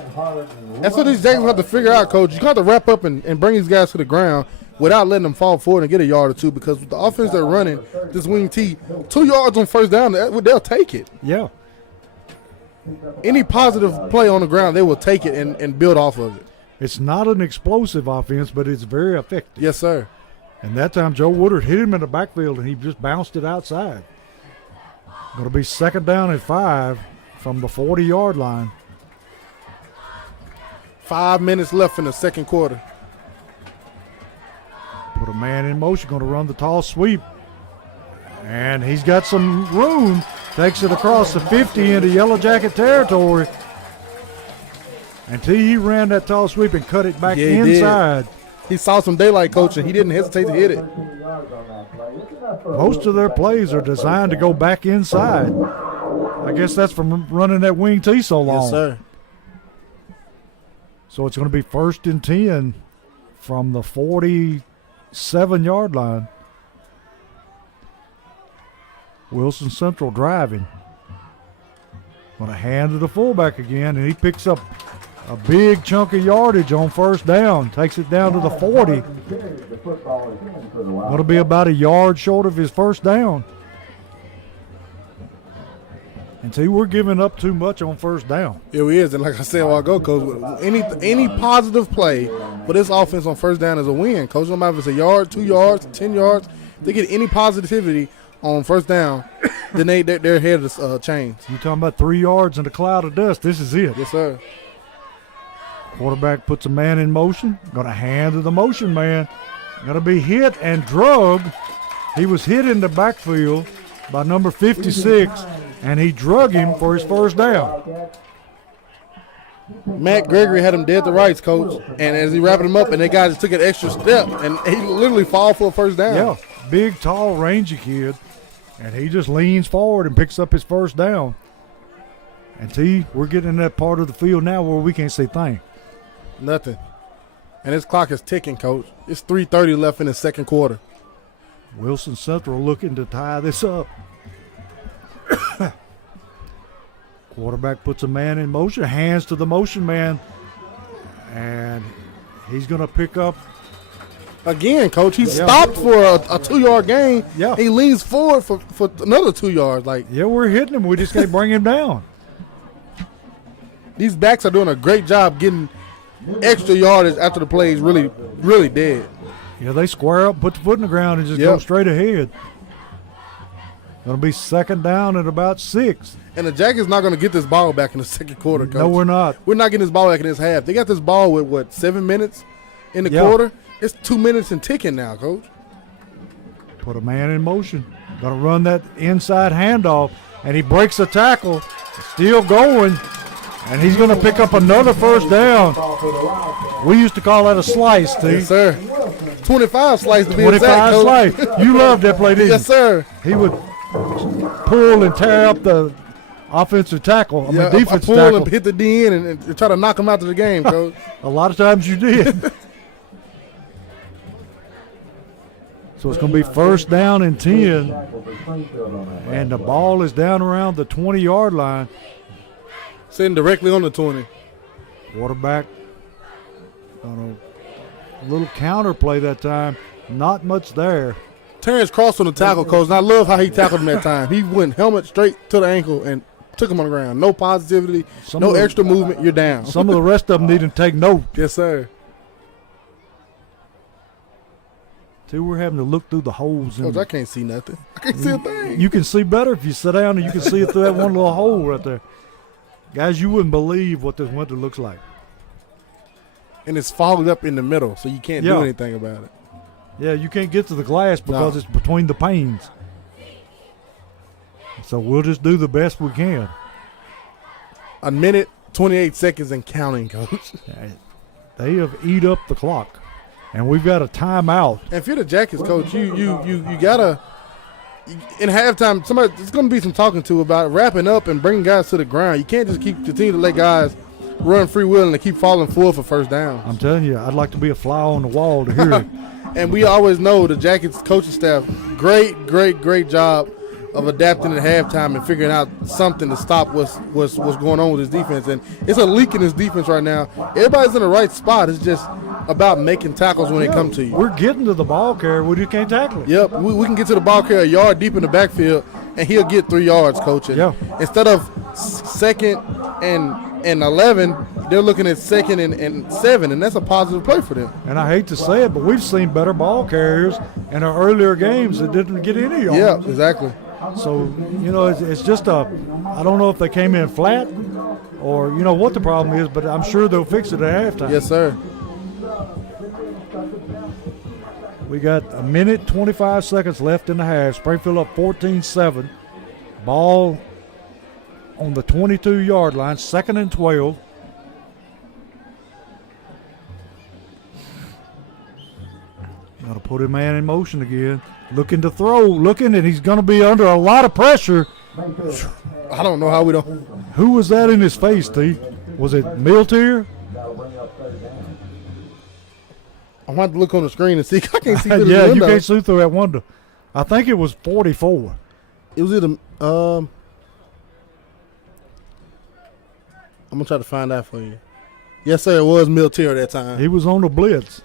That's what these Jackets have to figure out, Coach. You got to wrap up and bring these guys to the ground without letting them fall forward and get a yard or two, because with the offense they're running, this wing T, 2 yards on 1st down, they'll take it. Yeah. Any positive play on the ground, they will take it and build off of it. It's not an explosive offense, but it's very effective. Yes, sir. And that time Joe Woodard hit him in the backfield, and he just bounced it outside. Going to be 2nd down and 5 from the 40-yard line. 5 minutes left in the 2nd quarter. Put a man in motion, going to run the tall sweep. And he's got some room. Takes it across the 50 into Yellow Jacket territory. And he ran that tall sweep and cut it back inside. He saw some daylight, Coach, and he didn't hesitate to hit it. Most of their plays are designed to go back inside. I guess that's from running that wing T so long. Yes, sir. So it's going to be 1st and 10 from the 47-yard line. Wilson Central driving. Going to hand to the fullback again, and he picks up a big chunk of yardage on 1st down. Takes it down to the 40. Going to be about a yard short of his 1st down. And see, we're giving up too much on 1st down. Yeah, we is. And like I said a while ago, Coach, any positive play for this offense on 1st down is a win. Coach, no matter if it's a yard, 2 yards, 10 yards, if they get any positivity on 1st down, then they're ahead of the chains. You're talking about 3 yards in a cloud of dust. This is it. Yes, sir. Quarterback puts a man in motion. Going to hand to the motion man. Going to be hit and drugged. He was hit in the backfield by number 56, and he drug him for his first down. Matt Gregory had him dead to rights, coach. And as he wrapped him up, and that guy just took an extra step, and he literally fall for a first down. Yeah, big, tall, rangy kid, and he just leans forward and picks up his first down. And T, we're getting in that part of the field now where we can't say thing. Nothing. And his clock is ticking, coach. It's 3:30 left in the second quarter. Wilson Central looking to tie this up. Quarterback puts a man in motion, hands to the motion man, and he's going to pick up. Again, coach, he stopped for a 2-yard gain. Yeah. He leans forward for another 2 yards. Yeah, we're hitting him. We just can't bring him down. These backs are doing a great job getting extra yardage after the play is really, really dead. Yeah, they square up, put the foot in the ground, and just go straight ahead. Going to be second down at about 6. And the Jackets not going to get this ball back in the second quarter, coach. No, we're not. We're not getting this ball back in this half. They got this ball with, 7 minutes in the quarter? It's 2 minutes and ticking now, coach. Put a man in motion. Going to run that inside handoff, and he breaks a tackle. Still going, and he's going to pick up another first down. We used to call that a slice, T. Yes, sir. 25 slice to be 25 exact, coach. slice. You loved that play, didn't you? Yes, sir. He would pull and tear up the offensive tackle. I mean, defensive pull tackle. and hit the D in and try to knock him out of the game, coach. A lot of times you did. So it's going to be first down and 10. And the ball is down around the 20-yard line. Sitting directly on the 20. Quarterback on a little counter play that time. Not much there. Terrence crossed on the tackle, coach, and I love how he tackled him that time. He went helmet straight to the ankle and took him on the ground. No positivity, no extra movement. You're down. Some of the rest of them need to take note. Yes, sir. Too, we're having to look through the holes. Coach, I can't see nothing. I can't see a thing. You can see better if you sit down and you can see it through that one little hole right there. Guys, you wouldn't believe what this winter looks like. And it's fogged up in the middle, so you can't do anything about it. Yeah, you can't get to the glass because it's between the panes. So we'll just do the best we can. 1 minute, 28 seconds and counting, coach. They have eat up the clock. And we've got a timeout. And if you're the Jackets, coach, you gotta in halftime. There's gonna be some talking to about wrapping up and bringing guys to the ground. You can't just continue to let guys run free will and they keep falling full for first down. I'm telling you, I'd like to be a fly on the wall to hear it. And we always know the Jackets coaching staff, great job of adapting at halftime and figuring out something to stop what's going on with his defense. And it's a leak in his defense right now. Everybody's in the right spot. It's just about making tackles when they come to you. We're getting to the ball carrier. We just can't tackle it. Yep, we can get to the ball carrier a yard deep in the backfield, and he'll get 3 yards, coach. And instead of second and 11, they're looking at second and 7, and that's a positive play for them. And I hate to say it, but we've seen better ball carriers in our earlier games that didn't get any yards. Yeah, exactly. So, it's just I don't know if they came in flat or, what the problem is, but I'm sure they'll fix it at halftime. Yes, sir. We got 1 minute, 25 seconds left in the half. Springfield up 14-7. Ball on the 22-yard line, 2nd and 12. Got to put a man in motion again. Looking to throw, and he's going to be under a lot of pressure. I don't know how we don't. Who was that in his face, T? Was it Miltier? I want to look on the screen and see. I can't see through the yeah, window. You can't see through that window. I think it was 44. It was either. I'm gonna try to find out for you. Yes, sir. It was Miltier that time. He was on the blitz.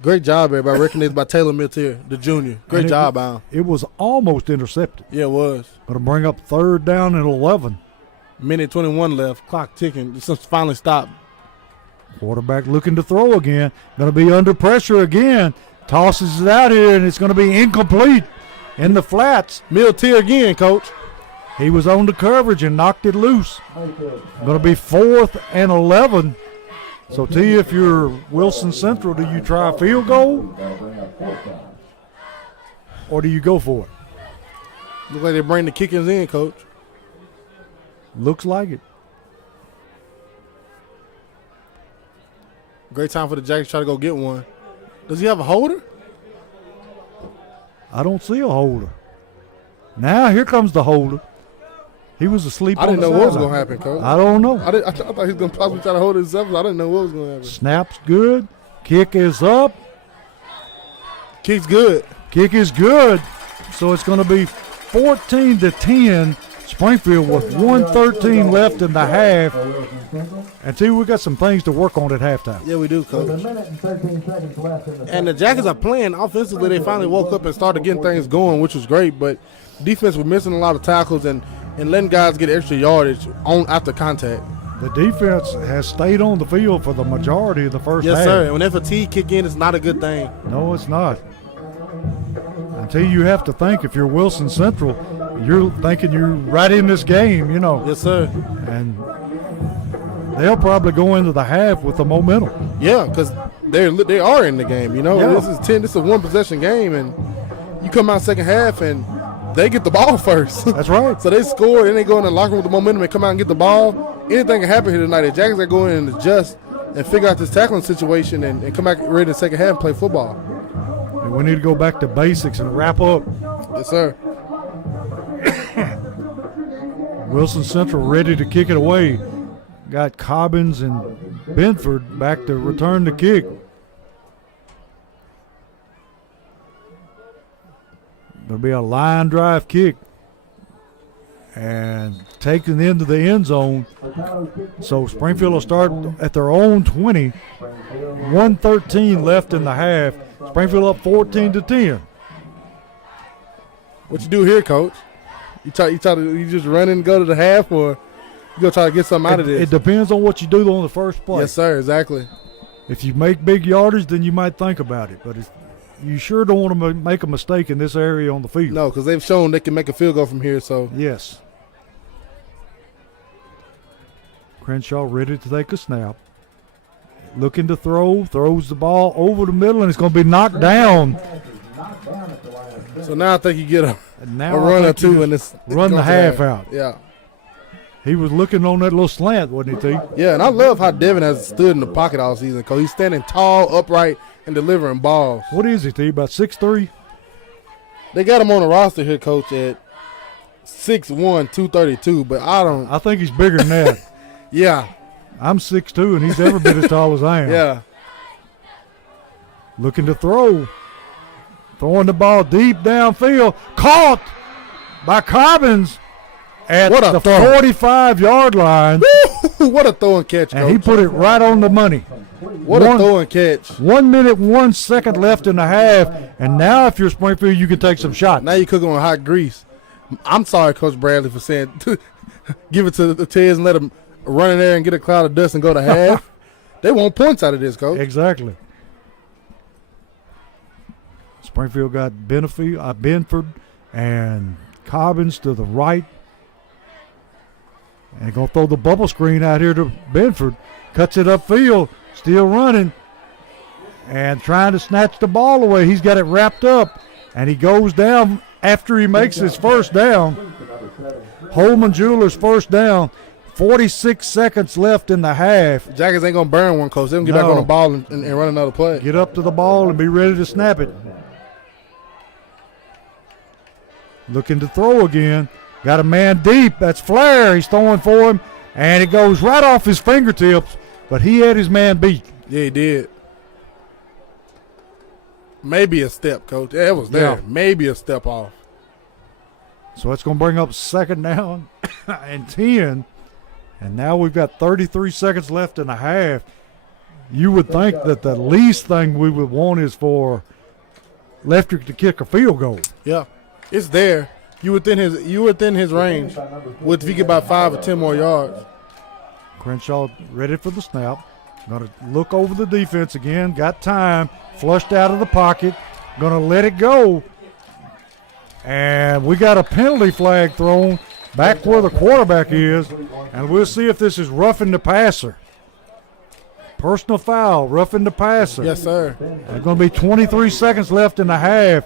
Great job, everybody. Recognized by Taylor Miltier, the junior. Great job, Al. It was almost intercepted. Yeah, it was. Going to bring up 3rd down and 11. Minute 21 left. Clock ticking. Just finally stopped. Quarterback looking to throw again. Going to be under pressure again. Tosses it out here, and it's going to be incomplete in the flats. Miltier again, coach. He was on the coverage and knocked it loose. Going to be 4th and 11. So, T, if you're Wilson Central, do you try a field goal? or do you go for it? Look like they bring the kickers in, Coach. Looks like it. Great time for the Jackets to try to go get one. Does he have a holder? I don't see a holder. Now here comes the holder. He was asleep. I didn't know on the what was sideline. going to happen, Coach. I don't know. I thought he was going to possibly try to hold it himself. I didn't know what was going to happen. Snap's good. Kick is up. Kick's good. Kick is good. So it's going to be 14-10. Springfield with 1:13 left in the half. And see, we got some things to work on at halftime. Yeah, we do, Coach. A minute and 13 seconds left in the And the Jackets are playing offensively. They finally woke up and started getting things going, which was great. But defense was missing a lot of tackles and letting guys get extra yardage on after contact. The defense has stayed on the field for the majority of the first half. Yes, sir. And when that fatigue kick in, it's not a good thing. No, it's not. Until you have to think, if you're Wilson Central, you're thinking you're right in this game, you know. Yes, sir. And they'll probably go into the half with the momentum. Yeah, because they are in the game. You know, Yeah. This is a one possession game, and you come out second half and they get the ball first. That's right. So they score, and they go in the locker room with the momentum and come out and get the ball. Anything can happen here tonight. The Jackets are going in and adjust and figure out this tackling situation and come back ready in the second half and play football. And we need to go back to basics and wrap up. Yes, sir. Wilson Central ready to kick it away. Got Cobbins and Benford back to return the kick. There'll be a line drive kick and taken into the end zone. So Springfield will start at their own 20. 1:13 left in the half. Springfield up 14-10. What you do here, Coach? You just run and go to the half, or you gonna try to get something out of this? It depends on what you do on the first play. Yes, sir. Exactly. If you make big yardage, then you might think about it. But you sure don't want to make a mistake in this area on the field. No, because they've shown they can make a field goal from here. So Yes. Crenshaw ready to take a snap. Looking to throw. Throws the ball over the middle, and it's going to be knocked down. So now I think you get a Now run I or think you two, and just it's run the goes to half out. Yeah, He was looking on that little slant, wasn't he, T? yeah, and I love how Devin has stood in the pocket all season because he's standing tall, upright, and delivering balls. What is he, T? About 6'3"? They got him on the roster here, Coach, at 6'1", 232, but I don't. I think he's bigger than that. Yeah, I'm 6'2", and he's every bit as tall as I am. yeah. Looking to throw. Throwing the ball deep downfield. Caught by Cobbins at What a the throw. 45-yard line. What a throw and catch, And he Coach. put it right on the money. What a throw and catch. 1 minute, 1 second left in the half. And now if you're Springfield, you can take some shots. Now you're cooking on hot grease. I'm sorry, Coach Bradley, for saying give it to the Tez and let them run in there and get a cloud of dust and go to half. They want points out of this, Coach. Exactly. Springfield got Benford and Cobbins to the right. And going to throw the bubble screen out here to Benford. Cuts it upfield. Still running. And trying to snatch the ball away. He's got it wrapped up. And he goes down after he makes his first down. Holman Jewelers first down. 46 seconds left in the half. Jackets ain't going to burn one, Coach. They're going to get back No. on the ball and run another play. Get up to the ball and be ready to snap it. Looking to throw again. Got a man deep. That's Flair. He's throwing for him. And it goes right off his fingertips. But he had his man beat. Yeah, he did. Maybe a step, Coach. Yeah, it was there. Yeah. Maybe a step off. So it's going to bring up second down and 10. And now we've got 33 seconds left in the half. You would think that the least thing we would want is for Leftrick to kick a field goal. Yeah, it's there. You within his range. With if you get about 5 or 10 more yards. Crenshaw ready for the snap. Going to look over the defense again. Got time. Flushed out of the pocket. Going to let it go. And we got a penalty flag thrown back where the quarterback is. And we'll see if this is roughing the passer. Personal foul, roughing the passer. Yes, sir. There's going to be 23 seconds left in the half.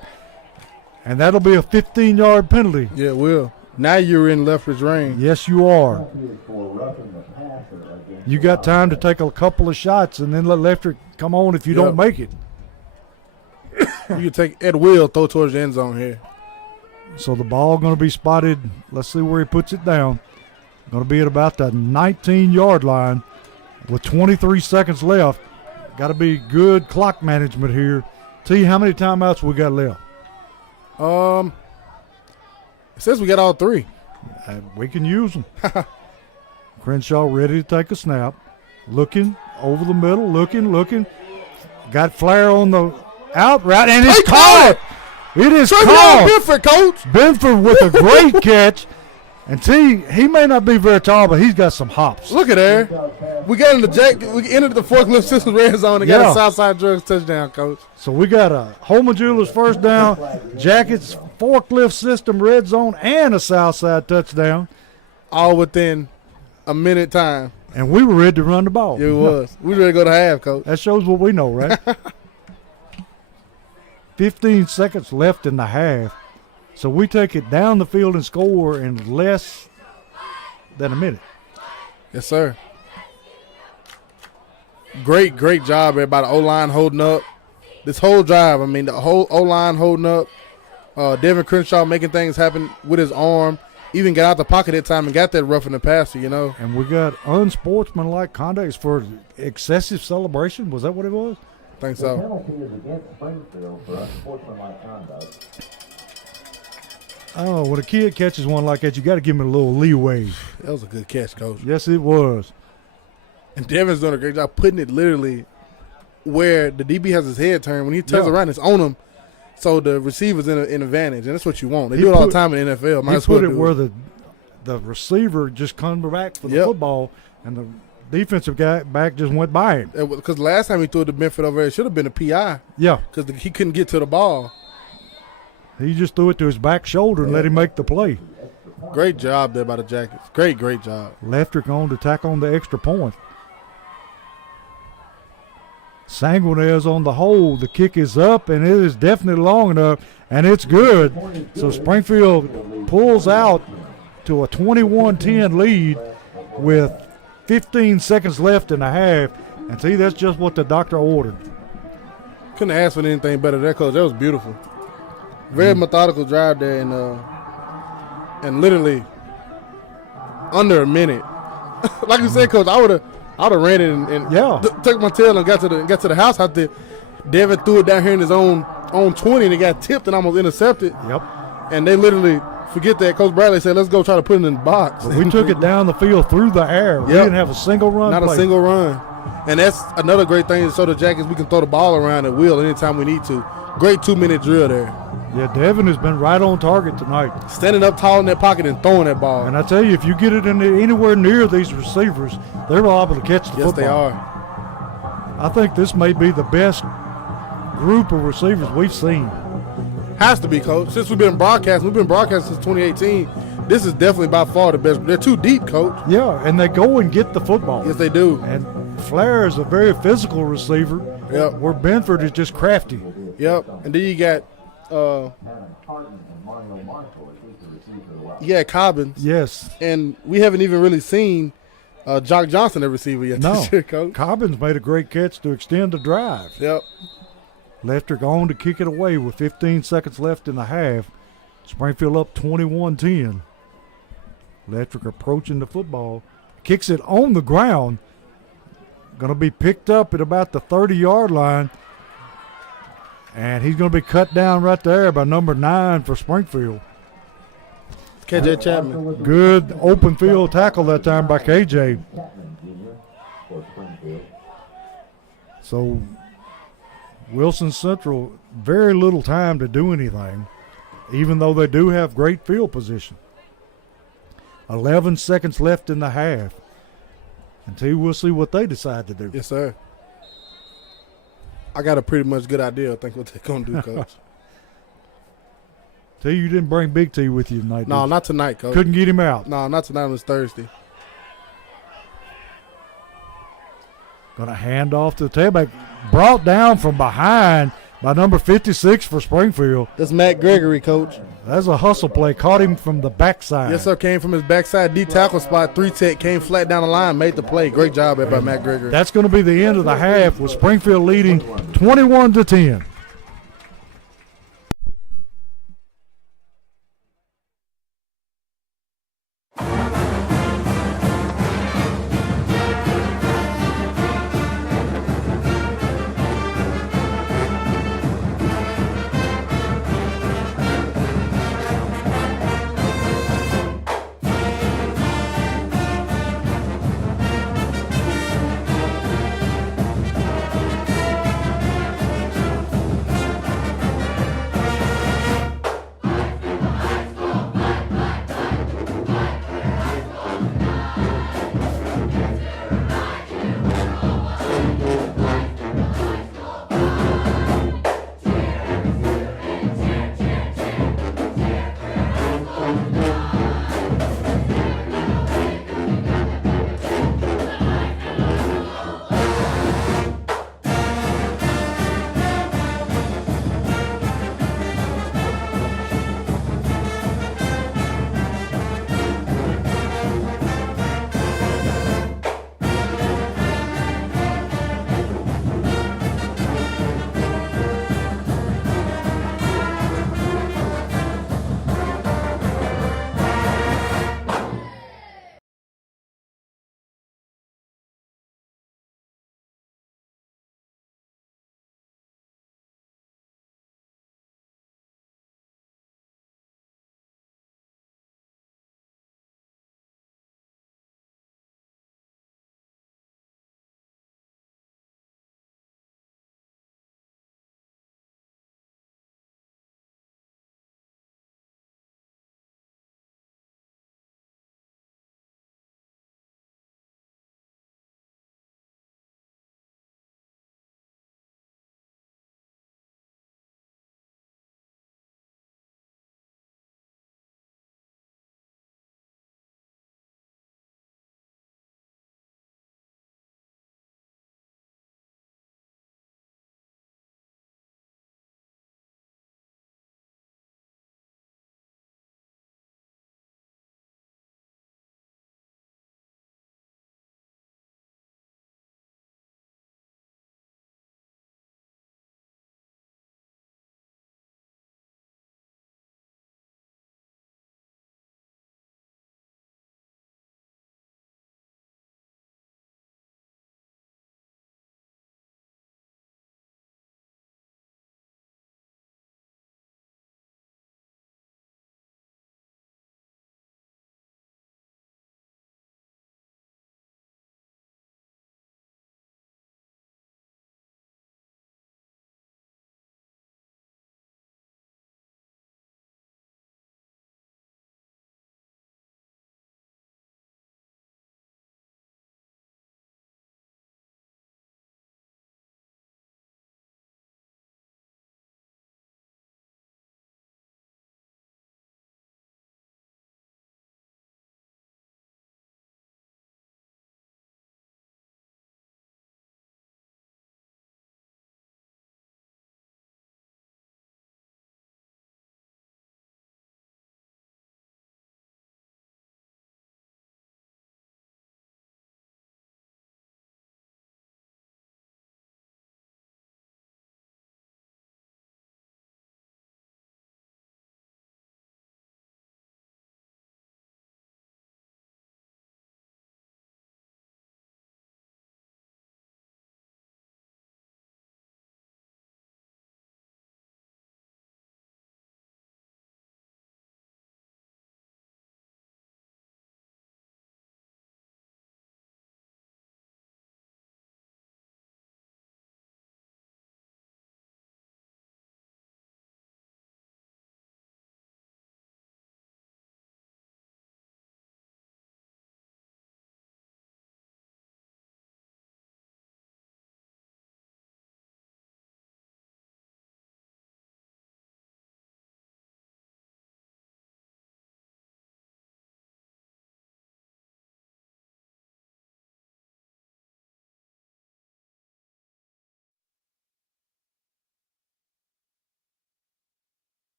And that'll be a 15-yard penalty. Yeah, it will. Now you're in Leffler's range. Yes, you are. You got time to take a couple of shots and then let Lefter come on if you don't make it. You can take Ed Will, throw towards the end zone here. So the ball going to be spotted. Let's see where he puts it down. Going to be at about the 19-yard line with 23 seconds left. Got to be good clock management here. T, how many timeouts we got left? It says we got all 3. We can use them. Crenshaw ready to take a snap. Looking over the middle. Looking. Got Flair on the out route, and it's caught. It is caught. Benford, coach. Benford with a great catch. And T, he may not be very tall, but he's got some hops. Look at there. We got in the we entered the forklift system red zone and got a Southside Drugs touchdown, coach. So we got a Holman Jewelers first down, Jackets forklift system red zone, and a Southside touchdown. All within a minute time. And we were ready to run the ball. Yeah, it was. We were ready to go to half, coach. That shows what we know, right? 15 seconds left in the half. So we take it down the field and score in less than a minute. Yes, sir. Great job there by the O-line holding up. This whole drive, I mean, the whole O-line holding up. Devin Crenshaw making things happen with his arm. Even got out the pocket that time and got that roughing the passer, you know. And we got unsportsmanlike conduct for excessive celebration. Was that what it was? I think The so. penalty is against Springfield for unsportsmanlike conduct. Oh, when a kid catches one like that, you got to give him a little leeway. That was a good catch, coach. Yes, it was. And Devin's doing a great job putting it literally where the DB has his head turned. When he turns around, it's on him. So the receiver's in an advantage, and that's what you want. They do it all the time in the NFL. He put it where the receiver just comes back for the football, and the defensive guy back just went by him. Because last time he threw it to Benford over there, it should have been a PI. Yeah. Because he couldn't get to the ball. He just threw it to his back shoulder and let him make the play. Great job there by the Jackets. Great job. Leftrick on to tack on the extra point. Sanguinaire's on the hold. The kick is up, and it is definitely long enough, and it's good. So Springfield pulls out to a 21-10 lead with 15 seconds left in the half. And see, that's just what the doctor ordered. Couldn't ask for anything better there, coach. That was beautiful. Very methodical drive there, and literally under a minute. Like you said, coach, I would have ran it and took my tail and got to the house out there. Devin threw it down here in his own 20, and it got tipped and almost intercepted. Yep. And they literally forget that. Coach Bradley said, "Let's go try to put it in the box." But we took it down the field through the air. We didn't have a single run. Not play. a single run. And that's another great thing to show the Jackets we can throw the ball around at will anytime we need to. Great 2-minute drill there. Yeah, Devin has been right on target tonight. Standing up tall in that pocket and throwing that ball. And I tell you, if you get it anywhere near these receivers, they're liable to catch the football. Yes, they are. I think this may be the best group of receivers we've seen. Has to be, coach. Since we've been broadcasting since 2018. This is definitely by far the best. They're too deep, coach. Yeah, and they go and get the football. Yes, they do. And Flair is a very physical receiver. Yep. Where Benford is just crafty. Yep. And then you got Cobbins. Yes. And we haven't even really seen Jock Johnson, the receiver, yet this year, coach. Cobbins made a great catch to extend the drive. Yep. Lefter on to kick it away with 15 seconds left in the half. Springfield up 21-10. Lefter approaching the football. Kicks it on the ground. Going to be picked up at about the 30-yard line. And he's going to be cut down right there by number 9 for Springfield. KJ Chapman. Good open field tackle that time by KJ. So Wilson Central, very little time to do anything, even though they do have great field position. 11 seconds left in the half. Until we'll see what they decide to do. Yes, sir. I got a pretty much good idea, I think, what they're going to do, Coach. T, you didn't bring Big T with you tonight, No, not tonight, Coach. Couldn't get him out. No, not tonight. On this Thursday. Going to hand off to the tailback. Brought down from behind by number 56 for Springfield. That's Matt Gregory, coach. That's a hustle play. Caught him from the backside. Yes, sir. Came from his backside D tackle spot. 3-tech came flat down the line, made the play. Great job by Matt Gregory. That's going to be the end of the half with Springfield leading 21-10.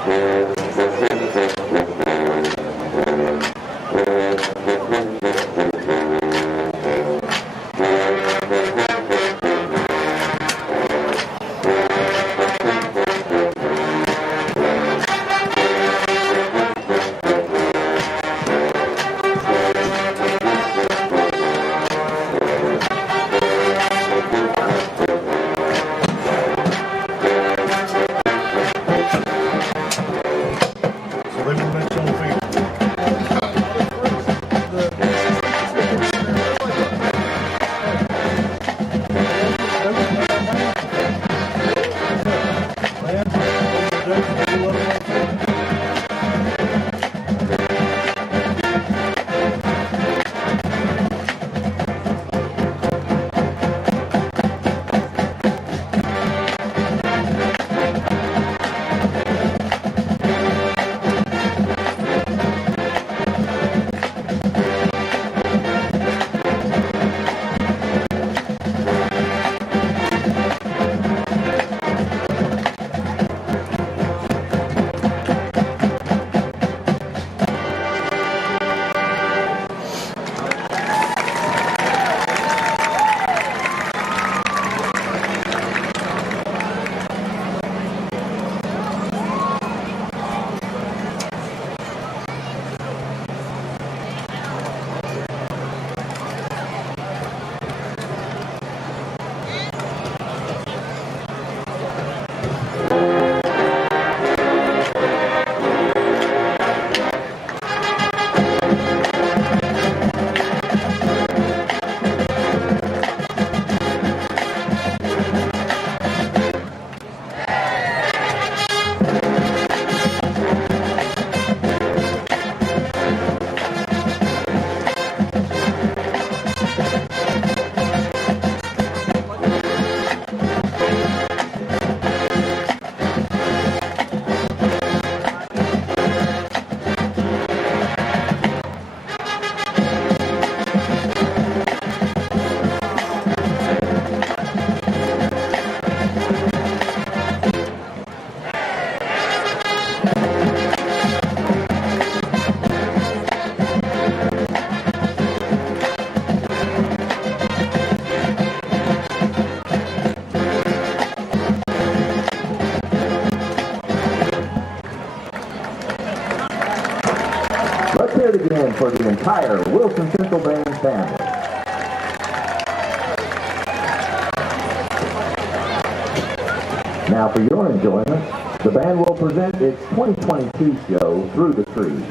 So they will let you on the field. Let's hear it again for the entire Wilson Central Band family. Now for your enjoyment, the band will present its 2022 show, Through the Trees.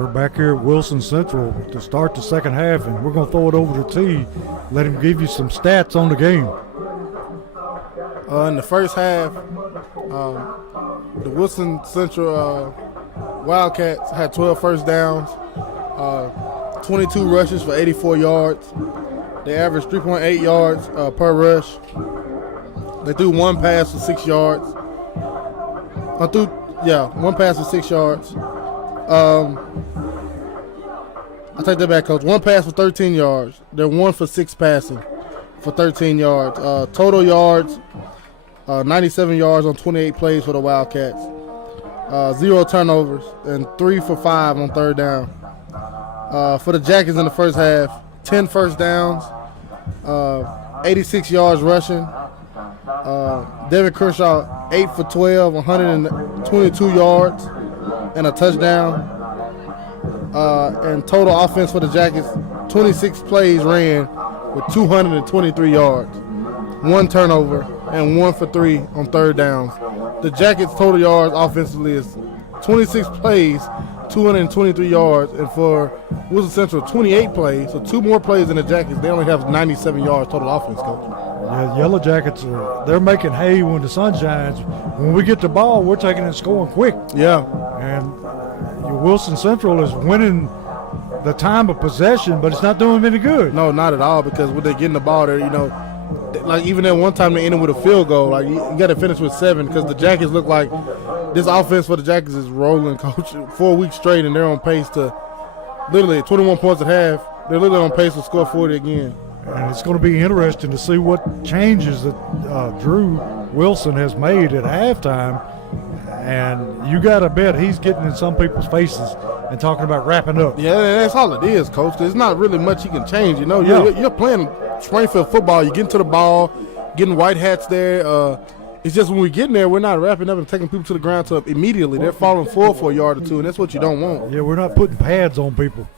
We're back here at Wilson Central to start the second half, and we're going to throw it over to T. Let him give you some stats on the game. In the first half, the Wilson Central Wildcats had 12 first downs, 22 rushes for 84 yards. They averaged 3.8 yards per rush. They threw one pass for 6 yards. One pass for 6 yards. I take that back, Coach. One pass for 13 yards. They're 1 for 6 passing for 13 yards. Total yards, 97 yards on 28 plays for the Wildcats. 0 turnovers and 3 for 5 on third down. For the Jackets in the first half, 10 first downs, 86 yards rushing. Devin Kershaw, 8 for 12, 122 yards and a touchdown. And total offense for the Jackets, 26 plays ran with 223 yards, 1 turnover, and 1 for 3 on third downs. The Jackets' total yards offensively is 26 plays, 223 yards, and for Wilson Central, 28 plays, so 2 more plays than the Jackets. They only have 97 yards total offense, Coach. Yeah, Yellow Jackets, they're making hay when the sun shines. When we get the ball, we're taking it and scoring quick. Yeah. And Wilson Central is winning the time of possession, but it's not doing them any good. No, not at all, because when they're getting the ball there, like even at one time they ended with a field goal. Like you got to finish with 7 because the Jackets look like this offense for the Jackets is rolling, Coach. 4 weeks straight, and they're on pace to literally 21 points at half. They're literally on pace to score 40 again. And it's going to be interesting to see what changes that Drew Wilson has made at halftime. And you got to bet he's getting in some people's faces and talking about wrapping up. Yeah, that's all it is, Coach. There's not really much he can change. You're playing Springfield football. You're getting to the ball, getting white hats there. It's just when we get in there, we're not wrapping up and taking people to the ground immediately. They're falling forward for a yard or two, and that's what you don't want. Yeah, we're not putting pads on people.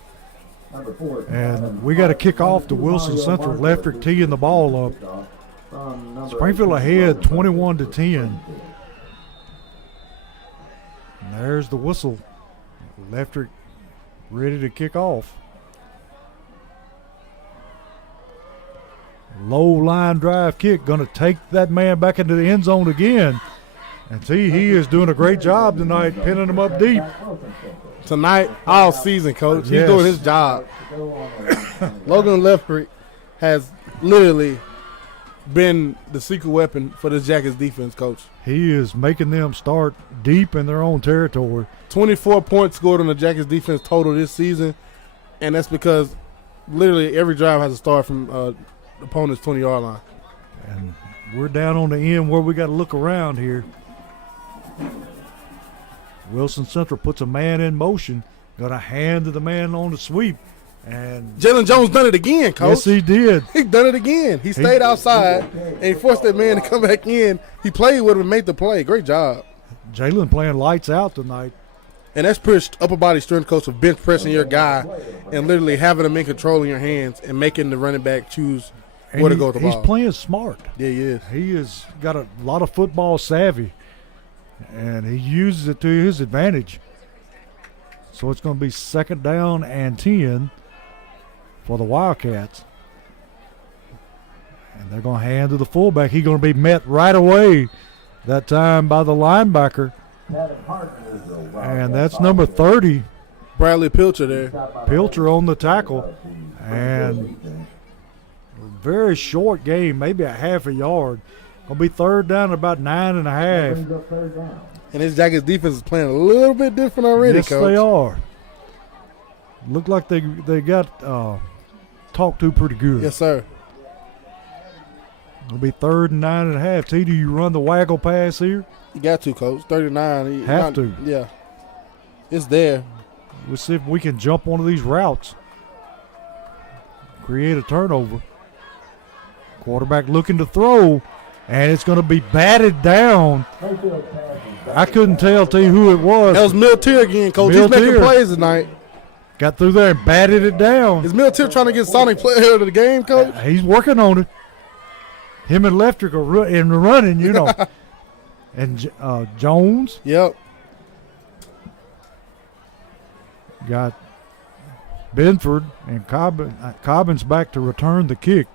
And we got to kick off the Wilson Central. Leftrick teeing the ball up. Springfield ahead 21-10. And there's the whistle. Leftrick ready to kick off. Low line drive kick, going to take that man back into the end zone again. And see, he is doing a great job tonight, pinning him up deep. Tonight, all season, Coach. He's Yes. doing his job. Logan Leftrick has literally been the secret weapon for this Jackets defense, Coach. He is making them start deep in their own territory. 24 points scored on the Jackets defense total this season, and that's because literally every drive has to start from the opponent's 20-yard line. And we're down on the end where we got to look around here. Wilson Central puts a man in motion, got a hand to the man on the sweep. And Jalen Jones done it again, Coach. yes, he did. He done it again. He stayed outside, and he forced that man to come back in. He played with him and made the play. Great job. Jalen playing lights out tonight. And that's pure upper body strength, Coach, of bench pressing your guy and literally having him in control in your hands and making the running back choose where to go with the ball. He's playing smart. Yeah, he is. He has got a lot of football savvy, and he uses it to his advantage. So it's going to be 2nd down and 10 for the Wildcats. And they're going to hand to the fullback. He's going to be met right away that time by the linebacker. And that's number 30, Bradley Pilcher there. Pilcher on the tackle. And very short game, maybe a half a yard. Going to be 3rd down at about 9.5. And this Jackets defense is playing a little bit different already, Yes, Coach. they are. Look like they got talked to pretty good. Yes, sir. It'll be 3rd and 9.5. T, do you run the waggle pass here? You got to, Coach. 39. Have to. Yeah. It's there. We'll see if we can jump one of these routes. Create a turnover. Quarterback looking to throw, and it's going to be batted down. I couldn't tell T who it was. That was Miltier again, Coach. He's making plays tonight. Got through there and batted it down. Is Miltier trying to get Sonic player of the game, Coach? He's working on it. Him and Leftrick are in the running, you know. And Jones. Yep. Got Benford and Cobbins back to return the kick.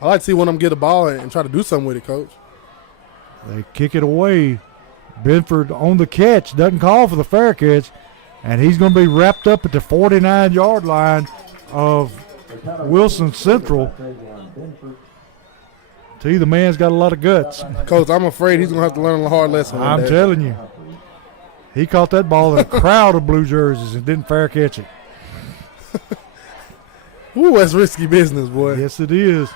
I like to see one of them get a ball and try to do something with it, Coach. They kick it away. Benford on the catch, doesn't call for the fair catch, and he's going to be wrapped up at the 49-yard line of Wilson Central. See, the man's got a lot of guts. Coach, I'm afraid he's going to have to learn a hard lesson. I'm telling you. He caught that ball in a crowd of blue jerseys and didn't fair catch it. Ooh, that's risky business, boy. Yes, it is.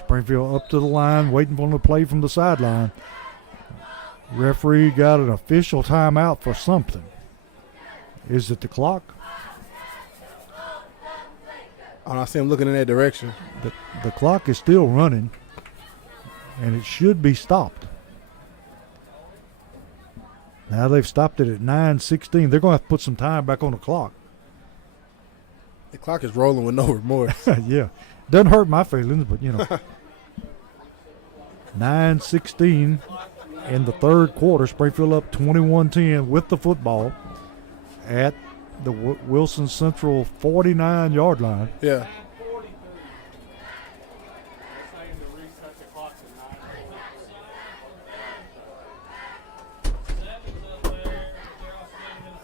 Springfield up to the line, waiting for him to play from the sideline. Referee got an official timeout for something. Is it the clock? I see him looking in that direction. The clock is still running, and it should be stopped. Now they've stopped it at 9:16. They're going to have to put some time back on the clock. The clock is rolling with no remorse. Yeah. Doesn't hurt my feelings, but, 9:16 in the third quarter. Springfield up 21-10 with the football at the Wilson Central 49-yard line. Yeah.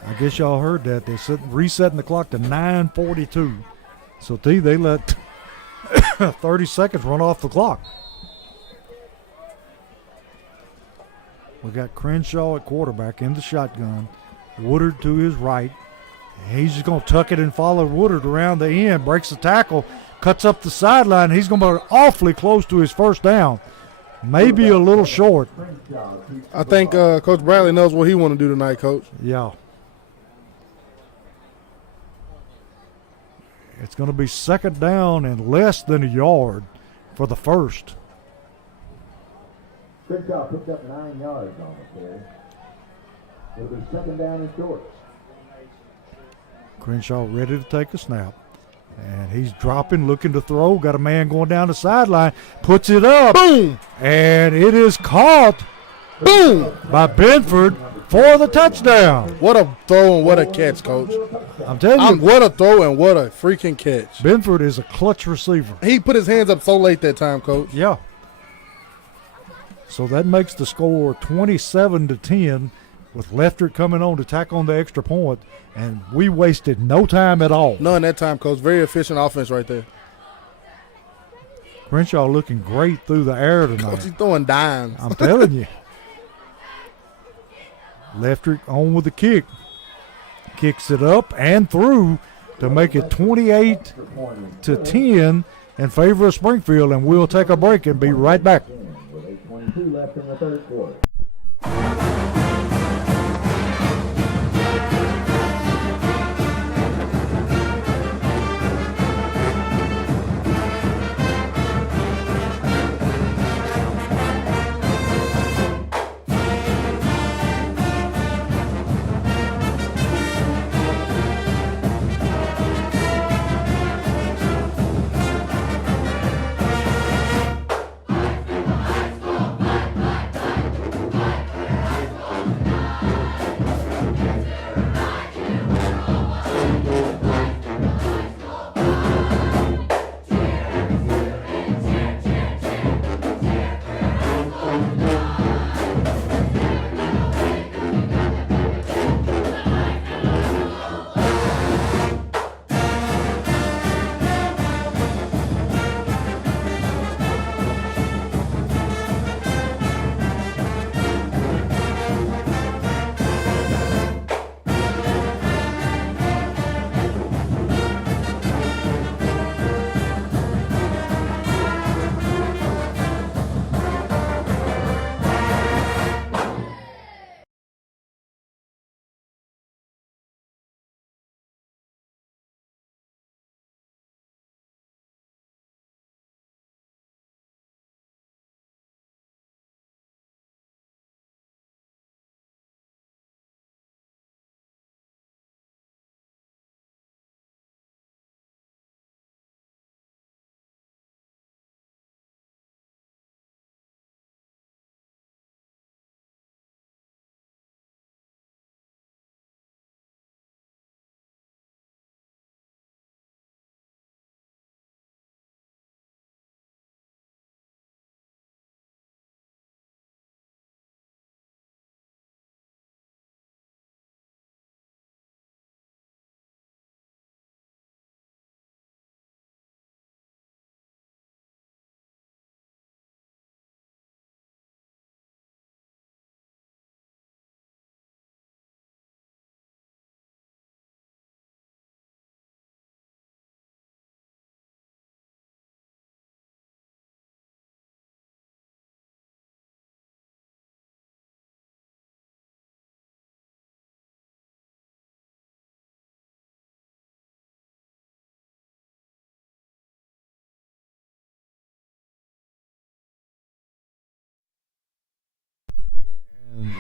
I guess y'all heard that. They're resetting the clock to 9:42. So, they let 30 seconds run off the clock. We got Crenshaw at quarterback in the shotgun. Woodard to his right. He's just going to tuck it and follow Woodard around the end. Breaks the tackle. Cuts up the sideline. He's going to be awfully close to his first down. Maybe a little short. I think Coach Bradley knows what he want to do tonight, Coach. Yeah. It's going to be second down and less than a yard for the first. Crenshaw picked up 9 yards on the carry. It'll be second down and short. Crenshaw ready to take a snap. And he's dropping, looking to throw. Got a man going down the sideline. Puts it up. Boom! And it is caught. Boom! By Benford for the touchdown. What a throw and what a catch, Coach. I'm telling you. What a throw and what a freaking catch. Benford is a clutch receiver. He put his hands up so late that time, Coach. Yeah. So that makes the score 27-10 with Lefterick coming on to tack on the extra point, and we wasted no time at all. None that time, Coach. Very efficient offense right there. Crenshaw looking great through the air tonight. Coach, he's throwing dimes. I'm telling you. Lefterick on with the kick. Kicks it up and through to make it 28-10 in favor of Springfield, and we'll take a break and be right back. With 8:22 left in the third quarter.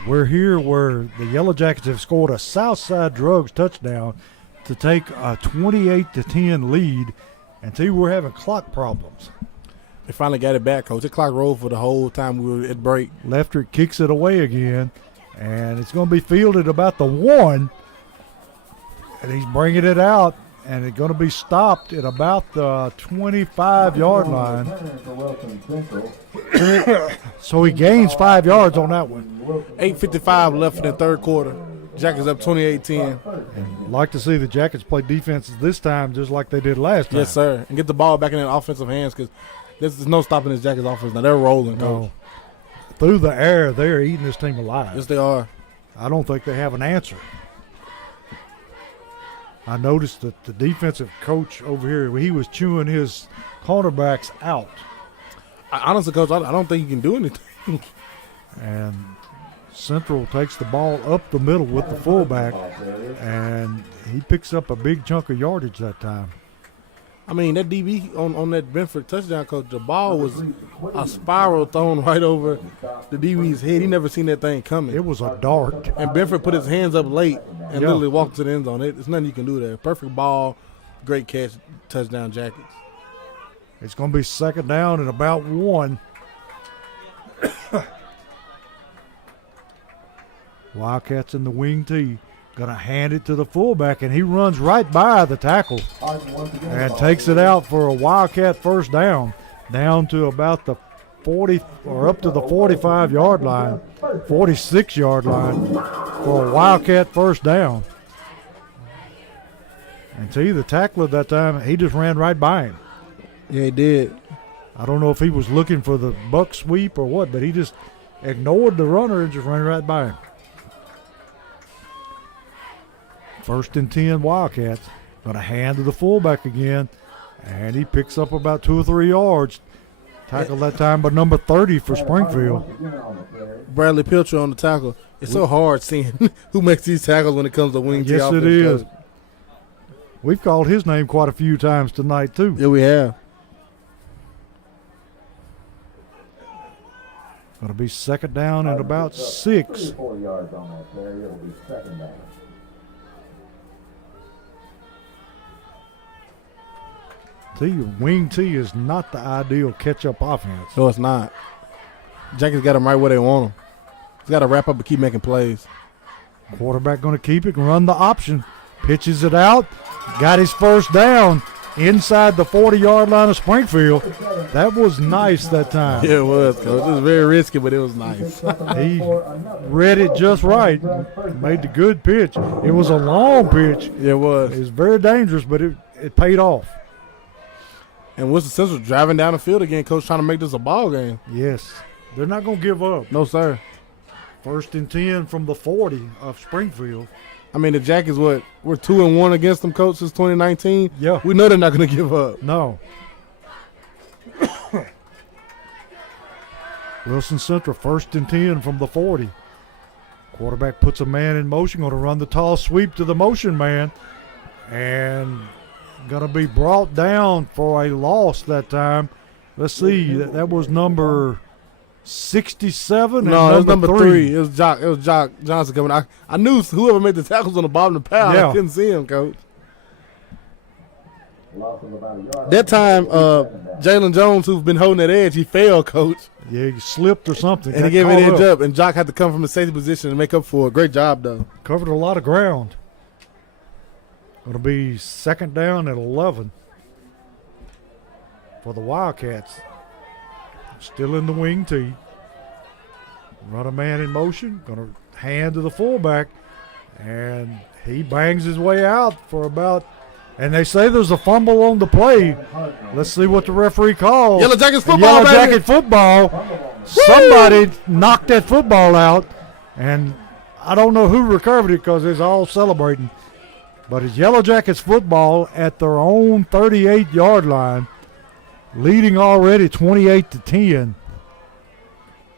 We're here where the Yellow Jackets have scored a Southside Drugs touchdown to take a 28-10 lead. And tell you, we're having clock problems. They finally got it back, Coach. The clock rolled for the whole time we were at break. Lefterick kicks it away again, and it's going to be fielded about the 1. And he's bringing it out, and it's going to be stopped at about the 25-yard line. So he gains 5 yards on that one. 8:55 left in the third quarter. Jackets up 28-10. And like to see the Jackets play defenses this time just like they did last time. Yes, sir. And get the ball back in their offensive hands because there's no stopping this Jackets offense. Now they're rolling, Coach. No. Through the air, they're eating this team alive. Yes, they are. I don't think they have an answer. I noticed that the defensive coach over here, he was chewing his cornerbacks out. Honestly, Coach, I don't think you can do anything. And Central takes the ball up the middle with the fullback, and he picks up a big chunk of yardage that time. I mean, that DB on that Benford touchdown, Coach, the ball was a spiral thrown right over the DB's head. He never seen that thing coming. It was a dart. And Benford put his hands up late and literally walked to the end zone. There's nothing you can do there. Perfect ball, great catch, touchdown Jackets. It's going to be second down and about 1. Wildcats in the wing tee. Going to hand it to the fullback, and he runs right by the tackle and takes it out for a Wildcat first down to about the 40 or up to the 45-yard line, 46-yard line for a Wildcat first down. And see, the tackler that time, he just ran right by him. Yeah, he did. I don't know if he was looking for the buck sweep or what, but he just ignored the runner and just ran right by him. First and 10 Wildcats. Going to hand to the fullback again, and he picks up about 2 or 3 yards. Tackled that time by number 30 for Springfield. Bradley Pilcher on the tackle. It's so hard seeing who makes these tackles when it comes to wing tee Yes, offense, it is. Coach. We've called his name quite a few times tonight, too. Yeah, we have. Going to be second down and about 6. 4 yards on that play. It'll be second down. Tell you, wing tee is not the ideal catch-up offense. No, it's not. Jackets got them right where they want them. He's got to wrap up and keep making plays. Quarterback going to keep it and run the option. Pitches it out. Got his first down inside the 40-yard line of Springfield. That was nice that time. Yeah, it was, Coach. It was very risky, but it was nice. He read it just right. Made the good pitch. It was a long pitch. Yeah, it was. It was very dangerous, but it paid off. And Wilson Central driving down the field again, Coach, trying to make this a ball game. Yes. They're not going to give up. No, sir. First and 10 from the 40 of Springfield. I mean, the Jackets, we're 2-1 against them, Coach, since 2019. Yeah. We know they're not going to give up. No. Wilson Central, first and 10 from the 40. Quarterback puts a man in motion, going to run the tall sweep to the motion man. And going to be brought down for a loss that time. Let's see, that was number 67. No, it was number 3. three. It was Jock Johnson coming. I knew whoever made the tackles on the bottom of the pile. Yeah. I couldn't see him, Coach. Loss of about a yard. That time, Jalen Jones, who's been holding that edge, he fell, Coach. Yeah, he slipped or something. And he Got gave it caught edge up, and Jock had to come from a safety position and make up for it. Great job, though. Covered a lot of ground. Going to be second down at 11 for the Wildcats. Still in the wing tee. Run a man in motion. Going to hand to the fullback. And he bangs his way out for about, and they say there's a fumble on the play. Let's see what the referee calls. Yellow Jackets football, Yellow baby. Jacket football. Somebody knocked that football out. And I don't know who recovered it because it's all celebrating. But it's Yellow Jackets football at their own 38-yard line, leading already 28-10.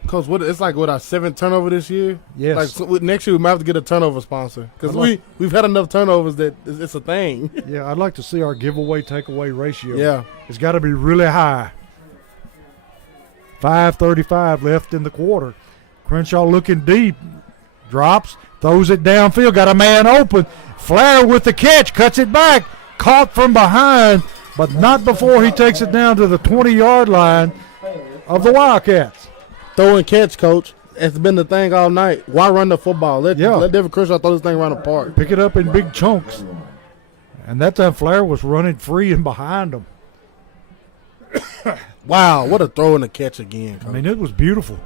Coach, it's like our 7th turnover this year. Yes. Like next year we might have to get a turnover sponsor because we've had enough turnovers that it's a thing. Yeah, I'd like to see our giveaway takeaway ratio. Yeah. It's got to be really high. 5:35 left in the quarter. Crenshaw looking deep. drops, throws it downfield, got a man open. Flair with the catch, cuts it back, caught from behind, but not before he takes it down to the 20-yard line of the Wildcats. Throw and catch, coach. It's been the thing all night. Why run the football? Let David Crenshaw throw this thing around the park. Pick it up in big chunks. And that time Flair was running free and behind him. Wow, what a throw and a catch again, coach. I mean, it was beautiful.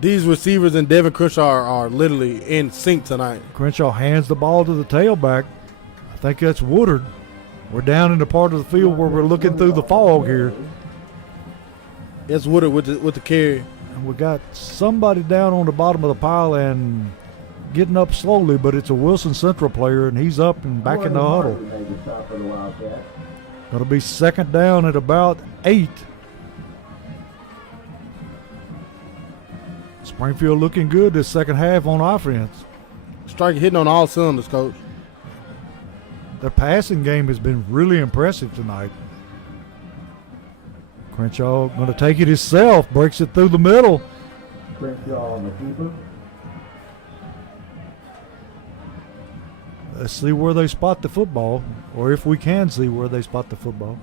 These receivers and Devin Crenshaw are literally in sync tonight. Crenshaw hands the ball to the tailback. I think that's Woodard. We're down in the part of the field where we're looking through the fog here. It's Woodard with the carry. And we got somebody down on the bottom of the pile and getting up slowly, but it's a Wilson Central player, and he's up and back in the huddle. Going to be second down at about 8. Springfield looking good this second half on offense. Strike hitting on all cylinders, coach. Their passing game has been really impressive tonight. Crenshaw going to take it himself, breaks it through the middle. Crenshaw on the keeper. Let's see where they spot the football, or if we can see where they spot the football.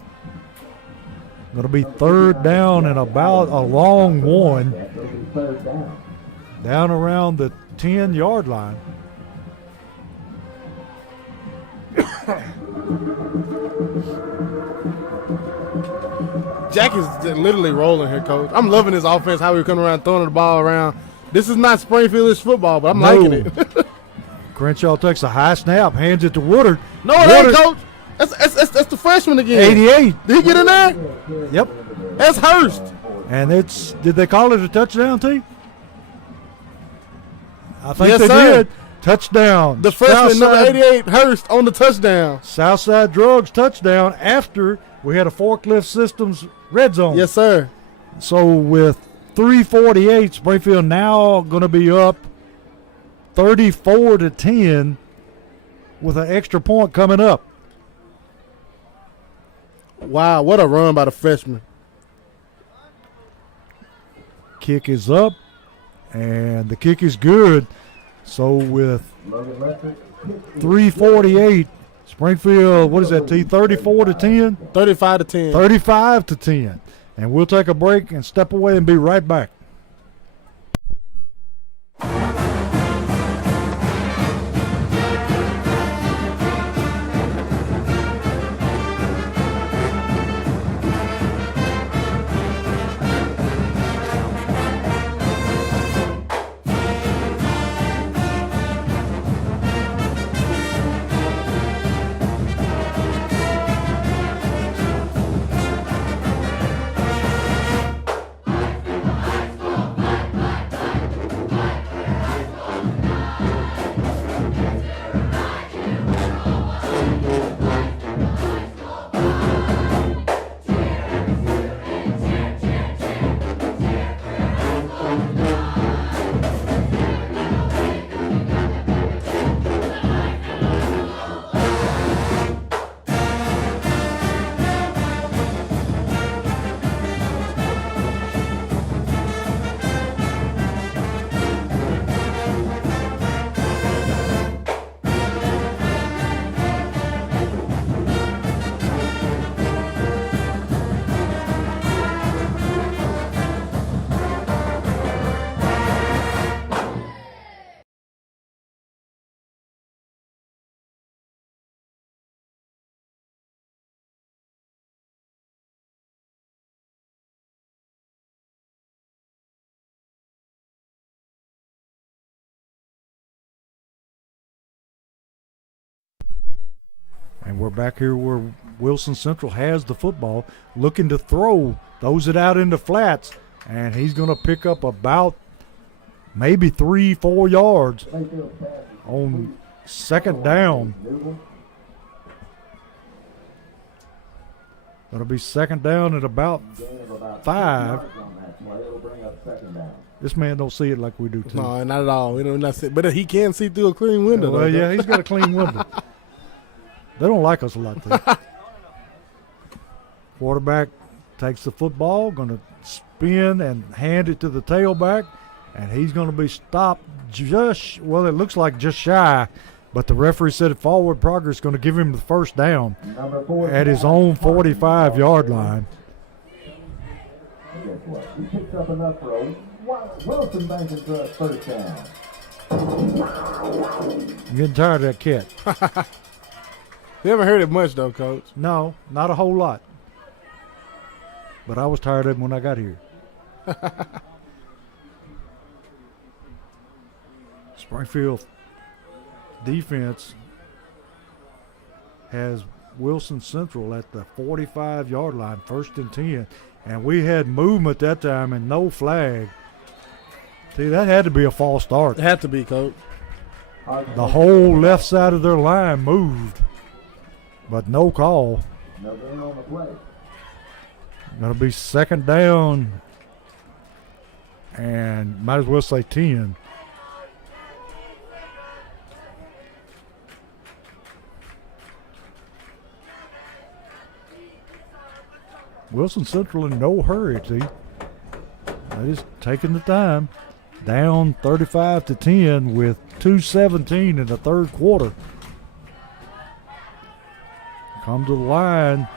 Going to be third down and about a long one. Third down. Down around the 10-yard line. Jack is literally rolling here, coach. I'm loving this offense, how we're coming around, throwing the ball around. This is not Springfieldish football, but I'm liking it. Crenshaw takes a high snap, hands it to Woodard. No, it ain't, coach. That's the freshman again. 88. Did he get in there? Yep. That's Hurst. And did they call it a touchdown, T? I think Yes, they sir. did. Touchdown. The freshman, number Southside- 88, Hurst, on the touchdown. Southside Drugs touchdown after we had a Forklift Systems red zone. Yes, sir. So with 3:48, Springfield now going to be up 34-10 with an extra point coming up. Wow, what a run by the freshman. Kick is up, and the kick is good. So with 3:48, Springfield, what is that, T? 34-10? 35-10. 35-10. And we'll take a break and step away and be right back. And we're back here where Wilson Central has the football, looking to throw, throws it out into flats, and he's going to pick up about maybe 3-4 yards on second down. Going to be second down at about 5. This man don't see it like we do too. No, not at all. But he can see through a clean window. Well, yeah, he's got a clean window. They don't like us a lot, though. Quarterback takes the football, going to spin and hand it to the tailback. And he's going to be stopped just, well, it looks like just shy, but the referee said forward progress is going to give him the first down at his own 45-yard line. Guess what? He picked up enough for a Wilson banking for a first down. I'm getting tired of that cat. You haven't heard it much, though, Coach. No, not a whole lot. But I was tired of him when I got here. Springfield defense has Wilson Central at the 45-yard line, 1st and 10. And we had movement that time and no flag. See, that had to be a false start. It had to be, Coach. The whole left side of their line moved, but no call. No gain on the play. Going to be 2nd down, and might as well say 10. Wilson Central in no hurry, see. They're just taking the time. Down 35-10 with 2:17 in the 3rd quarter. Come to the line.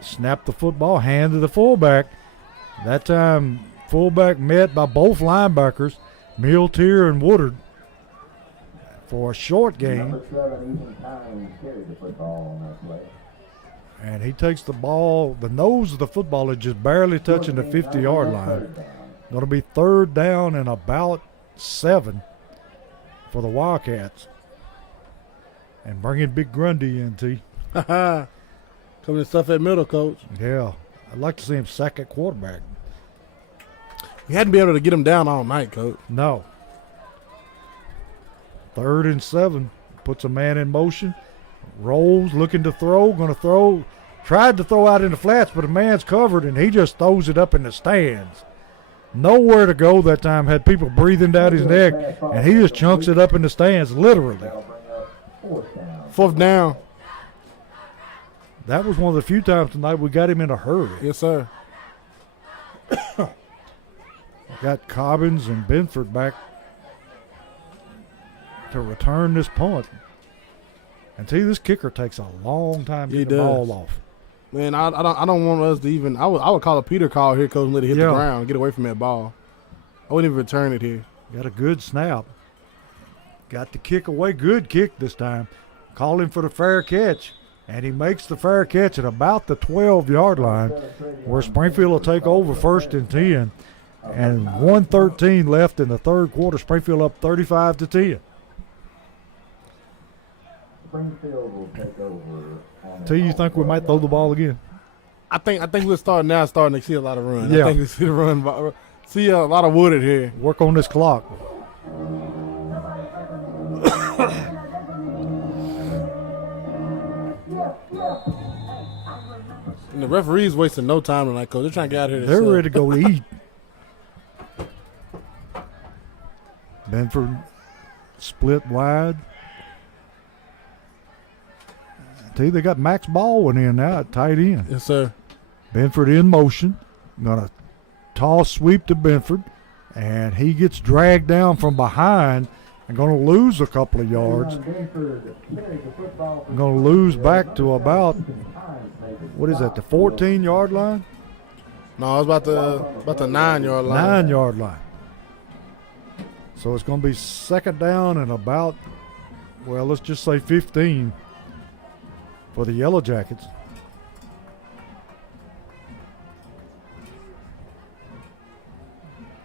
Snap the football, hand to the fullback. That time, fullback met by both linebackers, Miltier and Woodard, for a short gain. Number 7, Ethan Tynes, carried the football on that play. And he takes the ball, the nose of the football is just barely touching the 50-yard line. Going to be 3rd down and about 7 for the Wildcats. And bringing Big Grundy in, T. Coming to stuff at middle, Coach. Yeah, I'd like to see him sack at quarterback. We hadn't been able to get him down all night, Coach. No. 3rd and 7, puts a man in motion. Rolls, looking to throw, going to throw. Tried to throw out in the flats, but a man's covered, and he just throws it up in the stands. Nowhere to go that time, had people breathing down his neck, and he just chunks it up in the stands, literally. That'll bring up 4th down. 4th down. That was one of the few times tonight we got him in a hurry. Yes, sir. Got Cobbins and Benford back to return this punt. And see, this kicker takes a long time to He get the does. ball off. Man, I don't want us to even. I would call a Peter call here, Coach, and let it hit Yeah. the ground and get away from that ball. I wouldn't even return it here. Got a good snap. Got the kick away. Good kick this time. Call him for the fair catch. And he makes the fair catch at about the 12-yard line, where Springfield will take over 1st and 10. And 1:13 left in the 3rd quarter. Springfield up 35-10. Springfield will take over. T, you think we might throw the ball again? I think we're starting to see a lot of run. Yeah. I think we see the run. See a lot of Woodard here. Work on this clock. And the referee's wasting no time tonight, Coach. They're trying to get out of here. They're ready to go to eat. Benford split wide. T, they got Max Baldwin in now at tight end. Yes, sir. Benford in motion. Gonna toss sweep to Benford. And he gets dragged down from behind and going to lose a couple of yards. Going to lose back to about, what is that, the 14-yard line? No, it's about the 9-yard line. 9-yard line. So it's going to be 2nd down and about, well, let's just say 15 for the Yellow Jackets.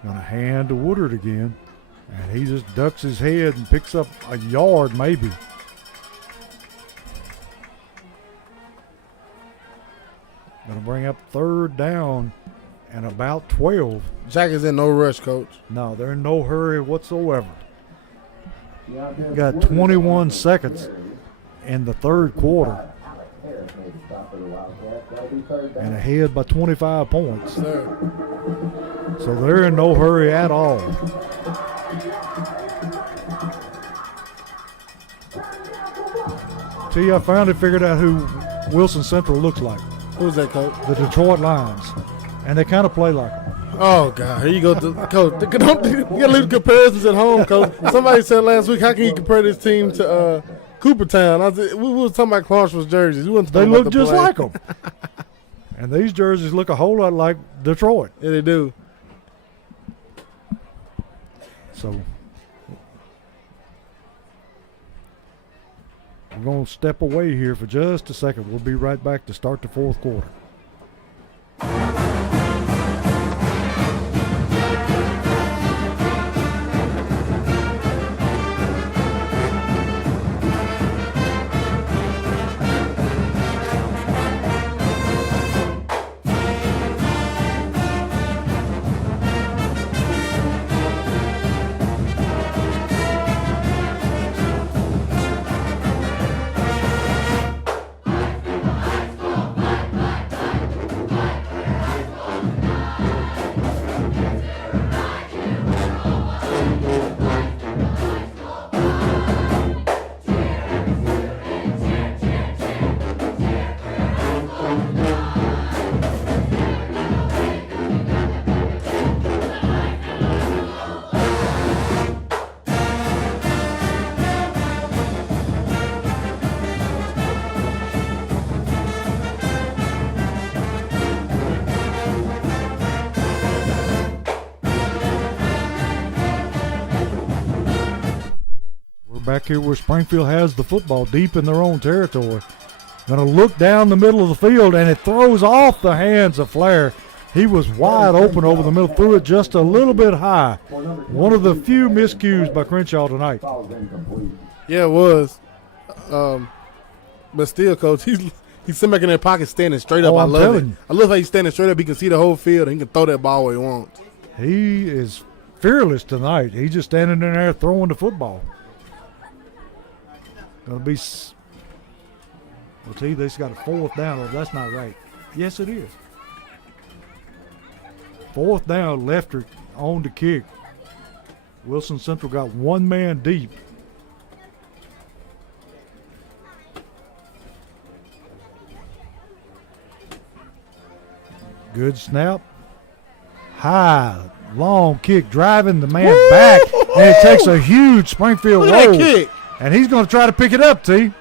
Going to hand to Woodard again. And he just ducks his head and picks up a yard maybe. Going to bring up 3rd down and about 12. Jack is in no rush, Coach. No, they're in no hurry whatsoever. Got 21 seconds in the 3rd quarter. And ahead by 25 points. Sir. So they're in no hurry at all. I finally figured out who Wilson Central looks like. Who's that, Coach? The Detroit Lions. And they kind of play like them. Oh God, here you go, Coach. Don't, you gotta leave the comparisons at home, Coach. Somebody said last week, how can you compare this team to Coopertown? We was talking about Clarksville's jerseys. We wasn't They talking look about the just play. like them. And these jerseys look a whole lot like Detroit. Yeah, they do. So we're going to step away here for just a second. We'll be right back to start the fourth quarter. Back here where Springfield has the football deep in their own territory. Going to look down the middle of the field, and it throws off the hands of Flair. He was wide open over the middle, threw it just a little bit high. One of the few miscues by Crenshaw tonight. Yeah, it was. But still, Coach, he's sitting back in that pocket standing straight up. I love it. I love how he's standing straight up. He can see the whole field, and he can throw that ball where he wants. He is fearless tonight. He's just standing in there throwing the football. Going to be, well, see, they've got a fourth down. Oh, that's not right. Yes, it is. Fourth down, Lefter on the kick. Wilson Central got one man deep. Good snap. High, long kick, driving the man back, and it takes a huge Springfield Look at roll. that kick. And he's going to try to pick it up, T.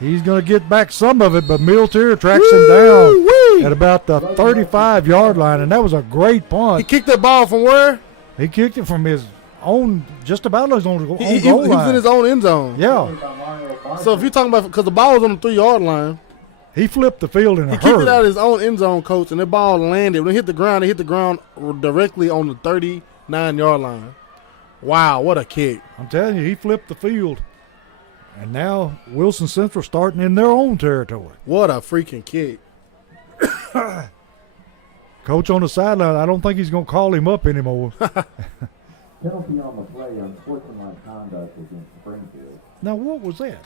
He's going to get back some of it, but Miltier tracks him down at about the 35-yard line, and that was a great punt. He kicked that ball from where? He kicked it from his own, just about his own goal line. He was in his own end zone. Yeah. So if you're talking about, because the ball was on the 3-yard line, he flipped the field in a he hurry. kicked it out of his own end zone, Coach, and that ball landed. When it hit the ground directly on the 39-yard line. Wow, what a kick. I'm telling you, he flipped the field. And now Wilson Central starting in their own territory. What a freaking kick. Coach on the sideline, I don't think he's going to call him up anymore. Penalty on the play, unsportsmanlike conduct against Springfield. Now, what was that?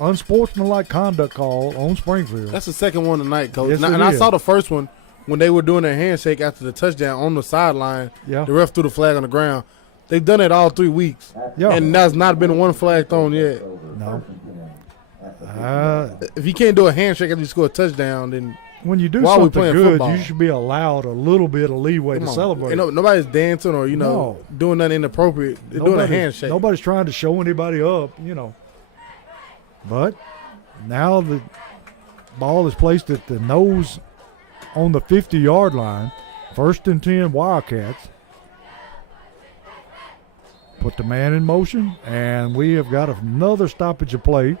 Unsportsmanlike conduct call on Springfield. That's the second one tonight, Coach. Yes, and it I is. saw the first one when they were doing their handshake after the touchdown on the sideline. Yeah. The ref threw the flag on the ground. They've done it all 3 weeks. Yeah. And there's not been one flag thrown yet. No. If you can't do a handshake after you score a touchdown, then When you do While we something playing good, football. you should be allowed a little bit of leeway to celebrate. You know, nobody's dancing or, No. doing nothing inappropriate. They're doing a handshake. Nobody's trying to show anybody up, But now the ball is placed at the nose on the 50-yard line. 1st and 10 Wildcats. Put the man in motion, and we have got another stoppage of play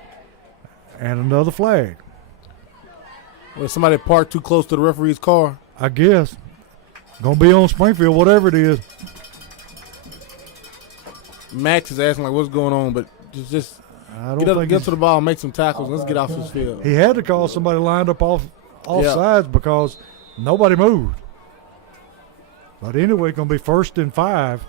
and another flag. Well, somebody parked too close to the referee's car. I guess. Going to be on Springfield, whatever it is. Max is asking, what's going on, but just I don't get think to the ball, make some tackles, let's get off this field. he had to call somebody lined up offsides because nobody moved. But anyway, going to be 1st and 5.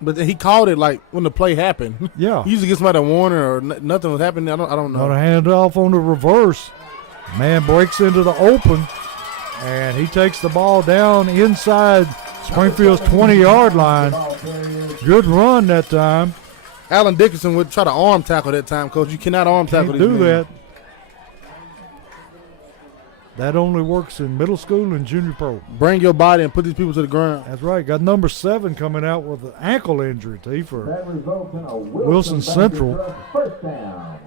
But he called it when the play happened. Yeah. He usually gives somebody a warning or nothing was happening. I don't know. Going to hand it off on the reverse. Man breaks into the open, and he takes the ball down inside Springfield's 20-yard line. Good run that time. Alan Dickerson would try to arm tackle that time, Coach. You cannot arm tackle Can't these do men. that. That only works in middle school and junior pro. Bring your body and put these people to the ground. That's right. Got number 7 coming out with an ankle injury, T, for That results in a Wilson Central. First down.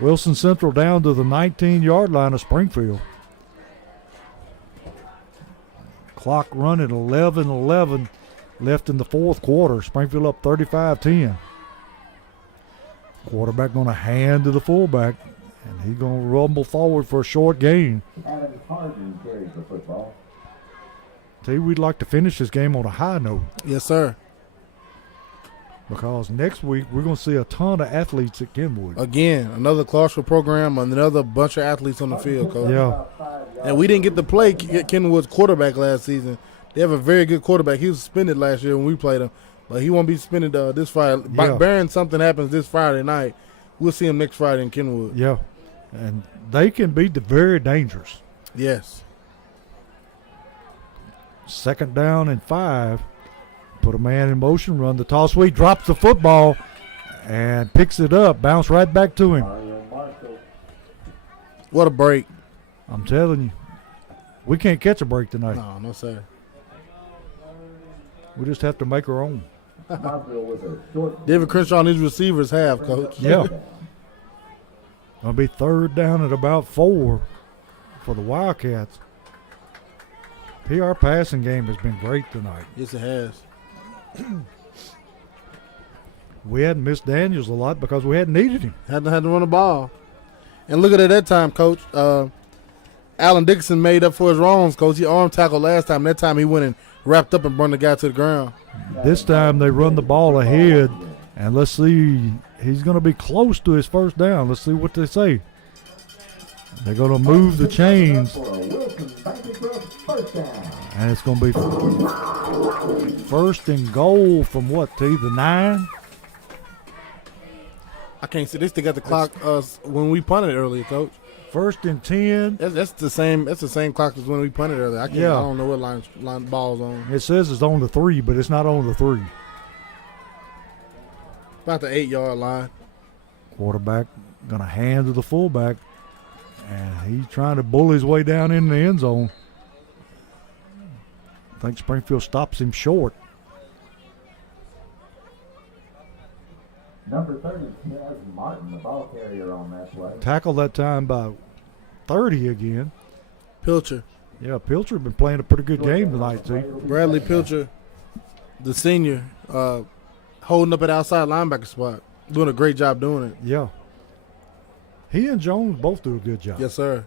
Wilson Central down to the 19-yard line of Springfield. Clock running 11-11 left in the fourth quarter. Springfield up 35-10. Quarterback going to hand to the fullback, and he's going to rumble forward for a short gain. Adam Harden carries the football. T, we'd like to finish this game on a high note Yes, sir. because next week we're going to see a ton of athletes at Kenwood. Again, another Clarksville program, another bunch of athletes on the field, Coach. Yeah, And we didn't get to play Kenwood's quarterback last season. They have a very good quarterback. He was suspended last year when we played him, but he won't be suspended this Friday. Yeah. Barring something happens this Friday night, we'll see him next Friday in Kenwood. yeah. And they can be very dangerous. Yes. Second down and 5. Put a man in motion, run the toss sweep, drops the football, and picks it up. Bounce right back to him. What a break. I'm telling you, we can't catch a break tonight. No, sir. We just have to make our own. David Crenshaw and his receivers have, Coach. Yeah. It'll be third down at about 4 for the Wildcats. PR passing game has been great tonight. Yes, it has. We hadn't missed Daniels a lot because we hadn't needed him. Had to run the ball. And look at it that time, Coach. Alan Dixon made up for his wrongs, Coach. He arm tackled last time. That time he went and wrapped up and brought the guy to the ground. This time they run the ball ahead, and let's see. He's going to be close to his first down. Let's see what they say. They're going to move the chains, and it's going to be first and goal from what, T, the 9? I can't see this. They got the clock when we punted earlier, Coach. First and 10. That's the same. That's the same clock as when we punted earlier. I don't know what line ball's on. It says it's on the 3, but it's not on the 3. About the 8-yard line. Quarterback going to hand to the fullback, and he's trying to bull his way down in the end zone. I think Springfield stops him short. Number 30, Chaz Martin, the ball carrier on that play. Tackled that time by 30 again. Pilcher. Yeah, Pilcher been playing a pretty good game tonight, too. Bradley Pilcher, the senior, holding up at outside linebacker spot. Doing a great job doing it. Yeah. He and Jones both do a good job. Yes, sir.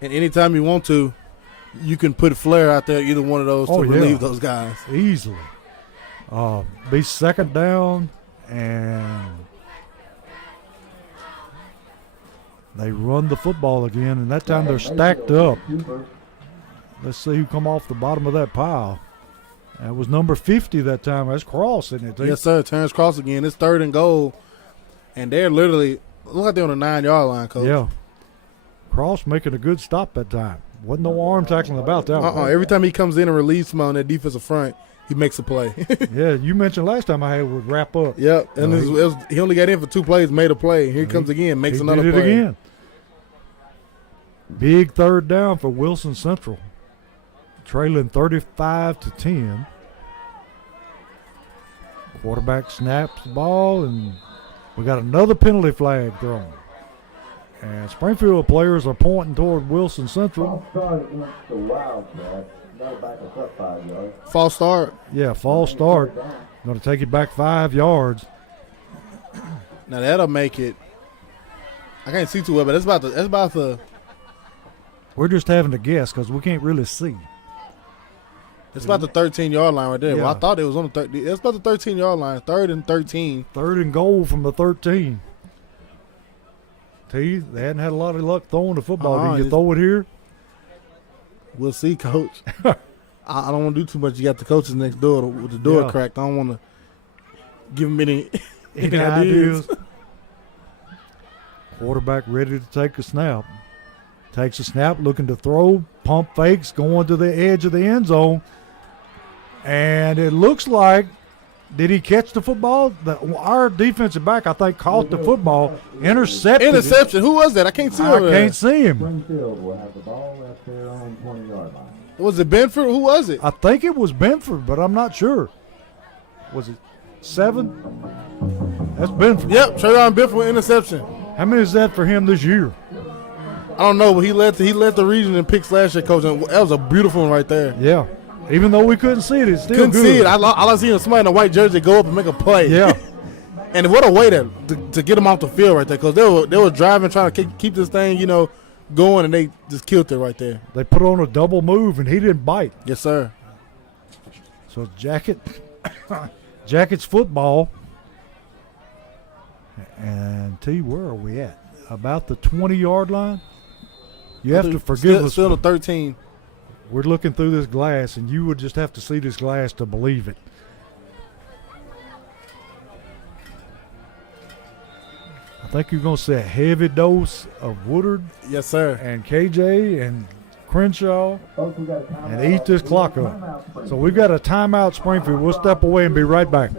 And anytime you want to, you can put Flair out there, either one of those, to relieve those guys. Easily. Be second down, and they run the football again, and that time they're stacked up. Let's see who come off the bottom of that pile. That was number 50 that time. That's Cross, isn't it? Yes, sir. Terrence Cross again. It's third and goal, and they're literally look like they're on the 9-yard line, Coach. Yeah. Cross making a good stop that time. Wasn't no arm tackling about that one. Every time he comes in and relieves him on that defensive front, he makes a play. Yeah, you mentioned last time I had would wrap up. Yep, and he only got in for 2 plays, made a play. Here he comes again, makes another did it play. Again. Big third down for Wilson Central, trailing 35-10. Quarterback snaps the ball, and we got another penalty flag thrown. And Springfield players are pointing toward Wilson Central. False start. Yeah, false start. Going to take it back 5 yards. Now that'll make it. I can't see too well, but that's about the. We're just having to guess because we can't really see. It's about the 13-yard line right there. Yeah. Well, I thought it was on the 30. It's about the 13-yard line. 3rd and 13. Third and goal from the 13. T, they hadn't had a lot of luck throwing the football. Did you throw it here? We'll see, Coach. I don't want to do too much. You got the coaches next door with the door cracked. I don't want to give them any ideas. Quarterback ready to take a snap. Takes a snap, looking to throw. Pump fakes, going to the edge of the end zone. And it looks like Did he catch the football? Our defensive back, I think, caught the football, intercepted Interception. Who was that? I can't see it. I over there. can't see him. Springfield will have the ball at their own 20-yard line. Was it Benford? Who was it? I think it was Benford, but I'm not sure. Was it 7? That's Benford. Yep, Trayvon Benford with interception. How many is that for him this year? I don't know, but he led the region in picks last year, coach. And that was a beautiful one right there. Yeah. Even though we couldn't see it, it's still Couldn't good. see it. I seen somebody in a white jersey go up and make a play. Yeah. And what a way to get them off the field right there, because they were driving, trying to keep this thing, going, and they just killed it right there. They put on a double move, and he didn't bite. Yes, sir. So Jackets football. And T, where are we at? About the 20-yard line? You have to forgive us. Still the 13. We're looking through this glass, and you would just have to see this glass to believe it. I think you're going to see a heavy dose of Woodard Yes, sir. and KJ and Crenshaw and eat this clock up. So we've got a timeout, Springfield. We'll step away and be right back.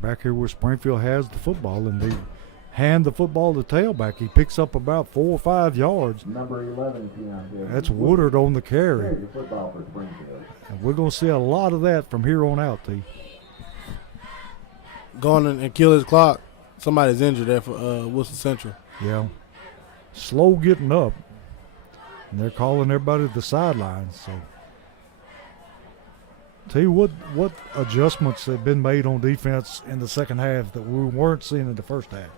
Back here where Springfield has the football, and they hand the football to the tailback. He picks up about 4 or 5 yards. Number 11, Keon. That's Woodard on the carry. The football for Springfield. And we're going to see a lot of that from here on out, T. Going and kill his clock. Somebody's injured there for Wilson Central. Yeah. Slow getting up. And they're calling everybody to the sidelines. So, T, what adjustments have been made on defense in the second half that we weren't seeing in the first half?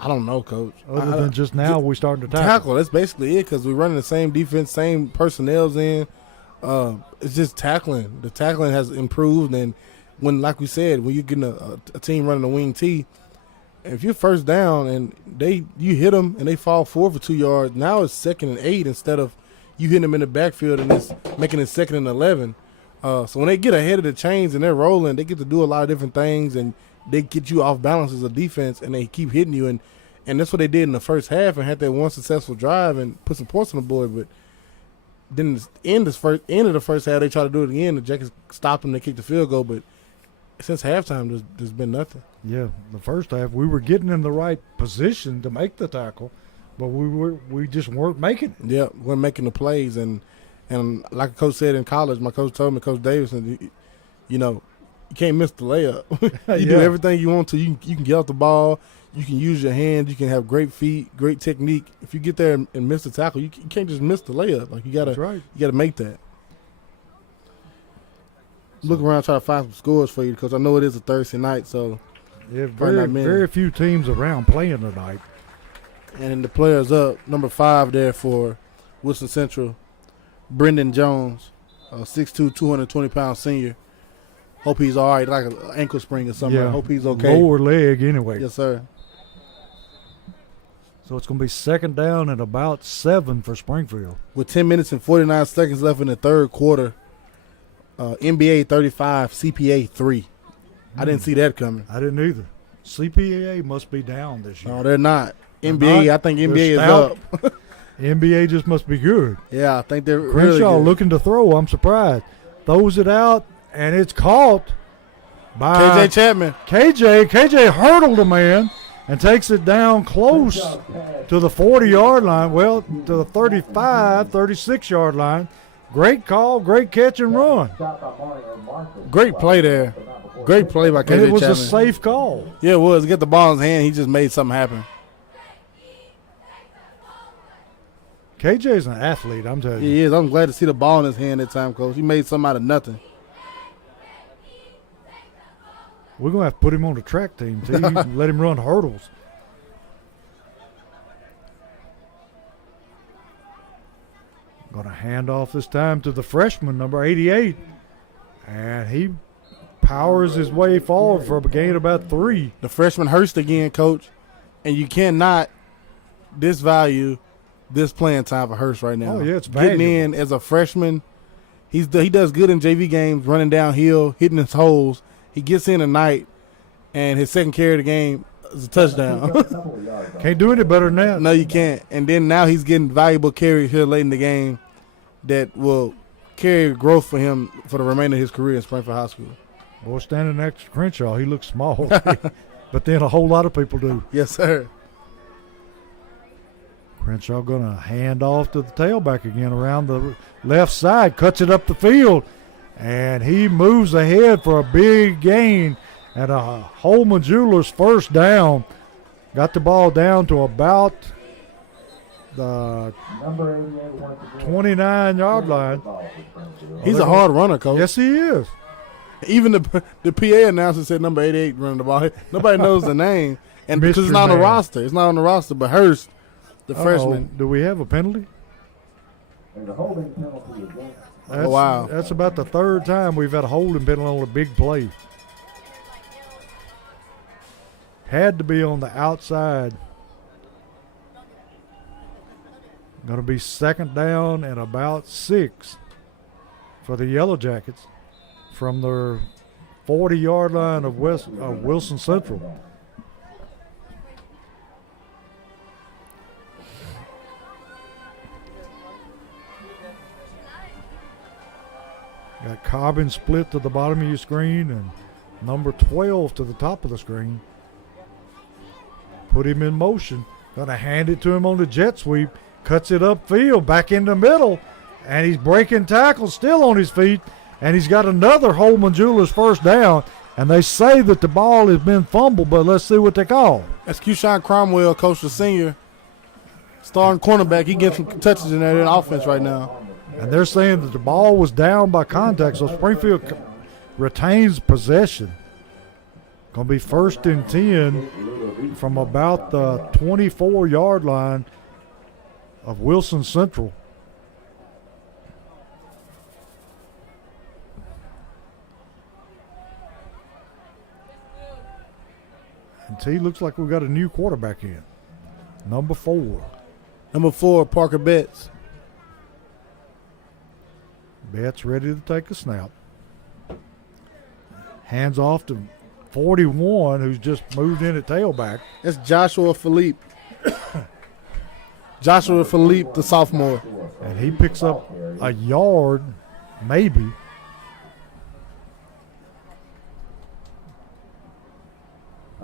I don't know, Coach. Other than just now we're starting to tackle. That's basically it, because we're running the same defense, same personnel's in. It's just tackling. The tackling has improved, and when, like we said, when you're getting a team running a wing T, if you're first down and you hit them and they fall forward for 2 yards, now it's 2nd and 8 instead of you hitting them in the backfield and it's making it 2nd and 11. So when they get ahead of the chains and they're rolling, they get to do a lot of different things, and they get you off balance as a defense, and they keep hitting you. And that's what they did in the first half, and had that one successful drive and put some points on the board. But then end of the first half, they try to do it again. The Jackets stopped them. They kicked the field goal. But since halftime, there's been nothing. Yeah, the first half, we were getting in the right position to make the tackle, but we just weren't making it. Yeah, we're making the plays. And like Coach said in college, my coach told me, Coach Davidson, you can't miss the layup. You do everything you want to. You can get off the ball. You can use your hands. You can have great feet, great technique. If you get there and miss the tackle, you can't just miss the layup. Like, you gotta make that. Look around, try to find some scores for you, because I know it is a Thursday night. So yeah, very few teams around playing tonight. And the players up, number 5 there for Wilson Central, Brendan Jones, 6'2", 220-pound senior. Hope he's all right, like an ankle sprain or something. Yeah, hope he's okay. Lower leg anyway. Yes, sir. So it's going to be 2nd down and about 7 for Springfield. With 10 minutes and 49 seconds left in the third quarter, NBA 35, CPA 3. I didn't see that coming. I didn't either. CPA must be down this year. No, they're not. NBA, I think NBA is up. NBA just must be good. Yeah, I think they're Crenshaw really good. looking to throw. I'm surprised. throws it out, and it's caught by KJ Chapman. KJ hurdled a man and takes it down close to the 40-yard line, well, to the 35, 36-yard line. Great call, great catch and run. Great play there. Great play by KJ And it was Chapman. a safe call. Yeah, it was. Get the ball in his hand. He just made something happen. KJ's an athlete, I'm telling you. He is. I'm glad to see the ball in his hand that time, Coach. He made something out of nothing. We're going to have to put him on the track team, too. Let him run hurdles. Going to hand off this time to the freshman, number 88. And he powers his way forward for a gain of about 3. The freshman Hurst again, Coach. And you cannot disvalue this playing time for Hurst right now. Oh, yeah, it's Getting valuable. in as a freshman. He does good in JV games, running downhill, hitting his holes. He gets in tonight, and his second carry of the game is a touchdown. Can't do any better than that. No, you can't. And then now he's getting valuable carries here late in the game that will carry growth for him for the remainder of his career in Springfield High School. Boy, standing next to Crenshaw, he looks small. But then a whole lot of people do. Yes, sir. Crenshaw going to hand off to the tailback again around the left side, cuts it up the field, and he moves ahead for a big gain and a Holman Jewelers first down. Got the ball down to about the 29-yard line. He's a hard runner, Coach. Yes, he is. Even the PA announcer said number 88 running the ball. Nobody knows the name. And because it's Mystery not on the man. roster. It's not on the roster. But Hurst, the freshman. Do we have a penalty? There's a holding penalty against That's, wow. That's about the third time we've had a holding penalty on a big play. Had to be on the outside. Going to be second down and about 6 for the Yellow Jackets from their 40-yard line of Wilson Central. Got Cobbin split to the bottom of your screen and number 12 to the top of the screen. Put him in motion. Going to hand it to him on the jet sweep. Cuts it upfield, back in the middle, and he's breaking tackles, still on his feet, and he's got another Holman Jewelers first down, and they say that the ball has been fumbled, but let's see what they call. That's Keyshawn Cromwell, Coach, the senior. Starting cornerback. He gets some touches in that offense right now. And they're saying that the ball was down by contact, so Springfield retains possession. Going to be 1st and 10 from about the 24-yard line of Wilson Central. And T, looks like we've got a new quarterback in. Number 4. Number 4, Parker Betts. Betts ready to take a snap. Hands off to 41, who's just moved in at tailback. That's Joshua Philippe. Joshua Philippe, the sophomore. And he picks up a yard, maybe.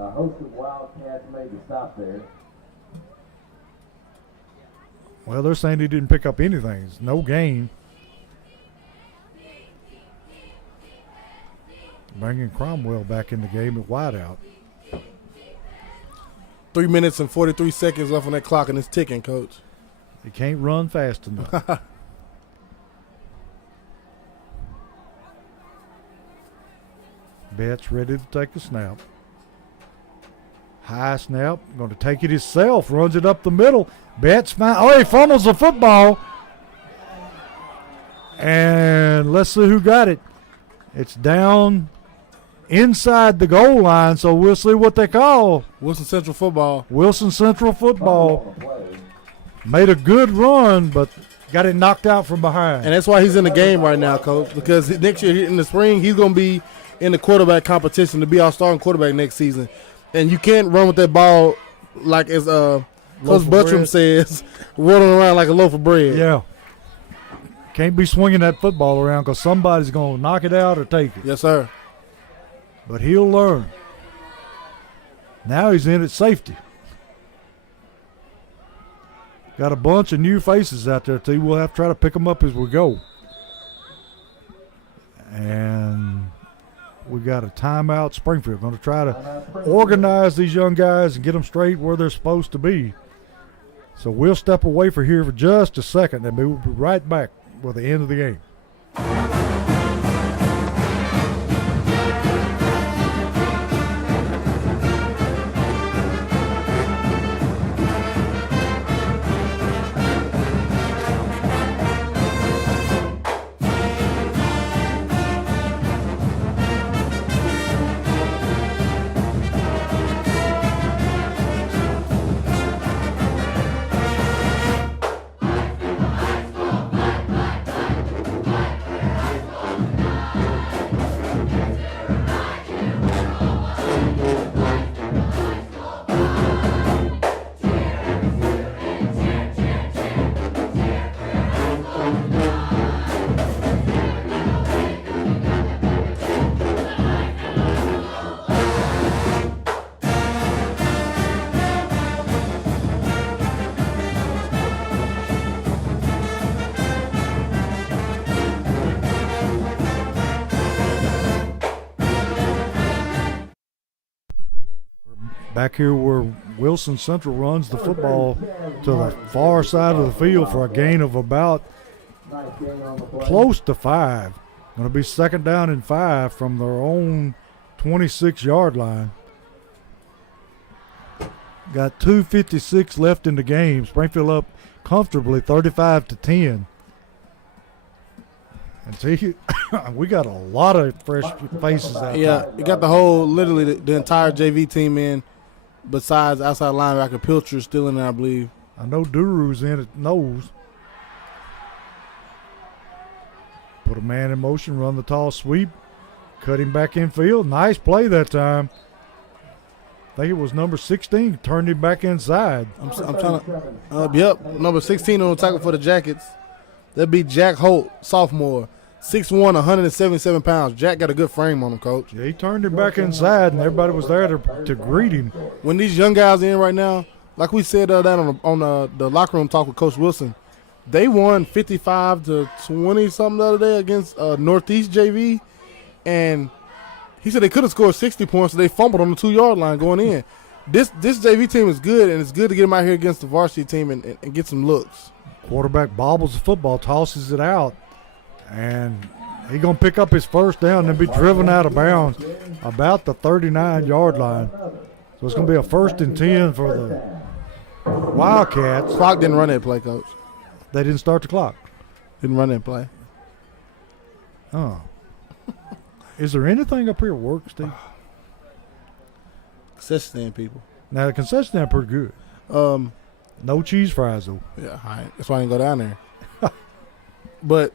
a host of Wildcats made the stop there. Well, they're saying he didn't pick up anything. It's no gain. Bringing Cromwell back in the game at wideout. 3 minutes and 43 seconds left on that clock, and it's ticking, Coach. He can't run fast enough. Betts ready to take a snap. High snap. Going to take it himself. Runs it up the middle. Betts he fumbles the football. And let's see who got it. It's down inside the goal line, so we'll see what they call. Wilson Central football. Wilson Central football. Made a good run, but got it knocked out from behind. And that's why he's in the game right now, Coach, because next year in the spring he's going to be in the quarterback competition to be our starting quarterback next season. And you can't run with that ball like as Coach Buttram says, rolling around like a loaf of bread. Yeah. Can't be swinging that football around because somebody's going to knock it out or take it. Yes, sir. But he'll learn. Now he's in at safety. Got a bunch of new faces out there, too. We'll have to try to pick them up as we go. And we got a timeout. Springfield going to try to organize these young guys and get them straight where they're supposed to be. So we'll step away for here for just a second, and we'll be right back with the end of the game. Back here where Wilson Central runs the football to the far side of the field for a gain of about close to 5. Going to be second down and 5 from their own 26-yard line. Got 2:56 left in the game. Springfield up comfortably 35-10. And see, we got a lot of fresh faces out there. Yeah, you got the whole, literally the entire JV team in, besides outside linebacker Pilcher still in there, I believe. I know Duru's in at nose. Put a man in motion, run the tall sweep, cut him back in field. Nice play that time. I think it was number 16, turned him back inside. I'm trying to, yep, number 16 on the tackle for the Jackets. That'd be Jack Holt, sophomore, 6'1", 177 pounds. Jack got a good frame on him, Coach. Yeah, he turned him back inside, and everybody was there to greet him. When these young guys in right now, like we said that on the locker room talk with Coach Wilson, they won 55-20 something the other day against Northeast JV, and he said they could have scored 60 points, so they fumbled on the 2-yard line going in. This JV team is good, and it's good to get them out here against the varsity team and get some looks. Quarterback bobbles the football, tosses it out, and he's going to pick up his first down and be driven out of bounds about the 39-yard line. So it's going to be a 1st and 10 for the Wildcats. Clock didn't run that play, Coach. They didn't start the clock. Didn't run that play. Oh. Is there anything up here work, Steve? Concession stand people. Now, the concession stand pretty good. No cheese fries, though. Yeah, all right. That's why I didn't go down there. But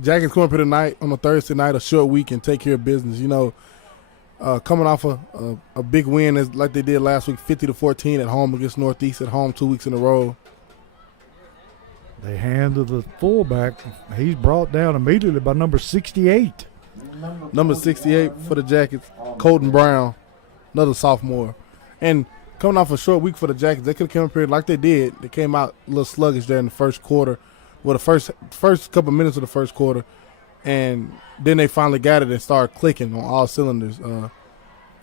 Jackets come up here tonight on a Thursday night, a short week, and take care of business. You know, coming off a big win like they did last week, 50-14 at home against Northeast at home 2 weeks in a row. They hand to the fullback. He's brought down immediately by number 68. Number 68 for the Jackets, Colton Brown, another sophomore. And coming off a short week for the Jackets, they could have come up here like they did. They came out a little sluggish there in the first quarter, well, the first couple minutes of the first quarter, and then they finally got it and started clicking on all cylinders. You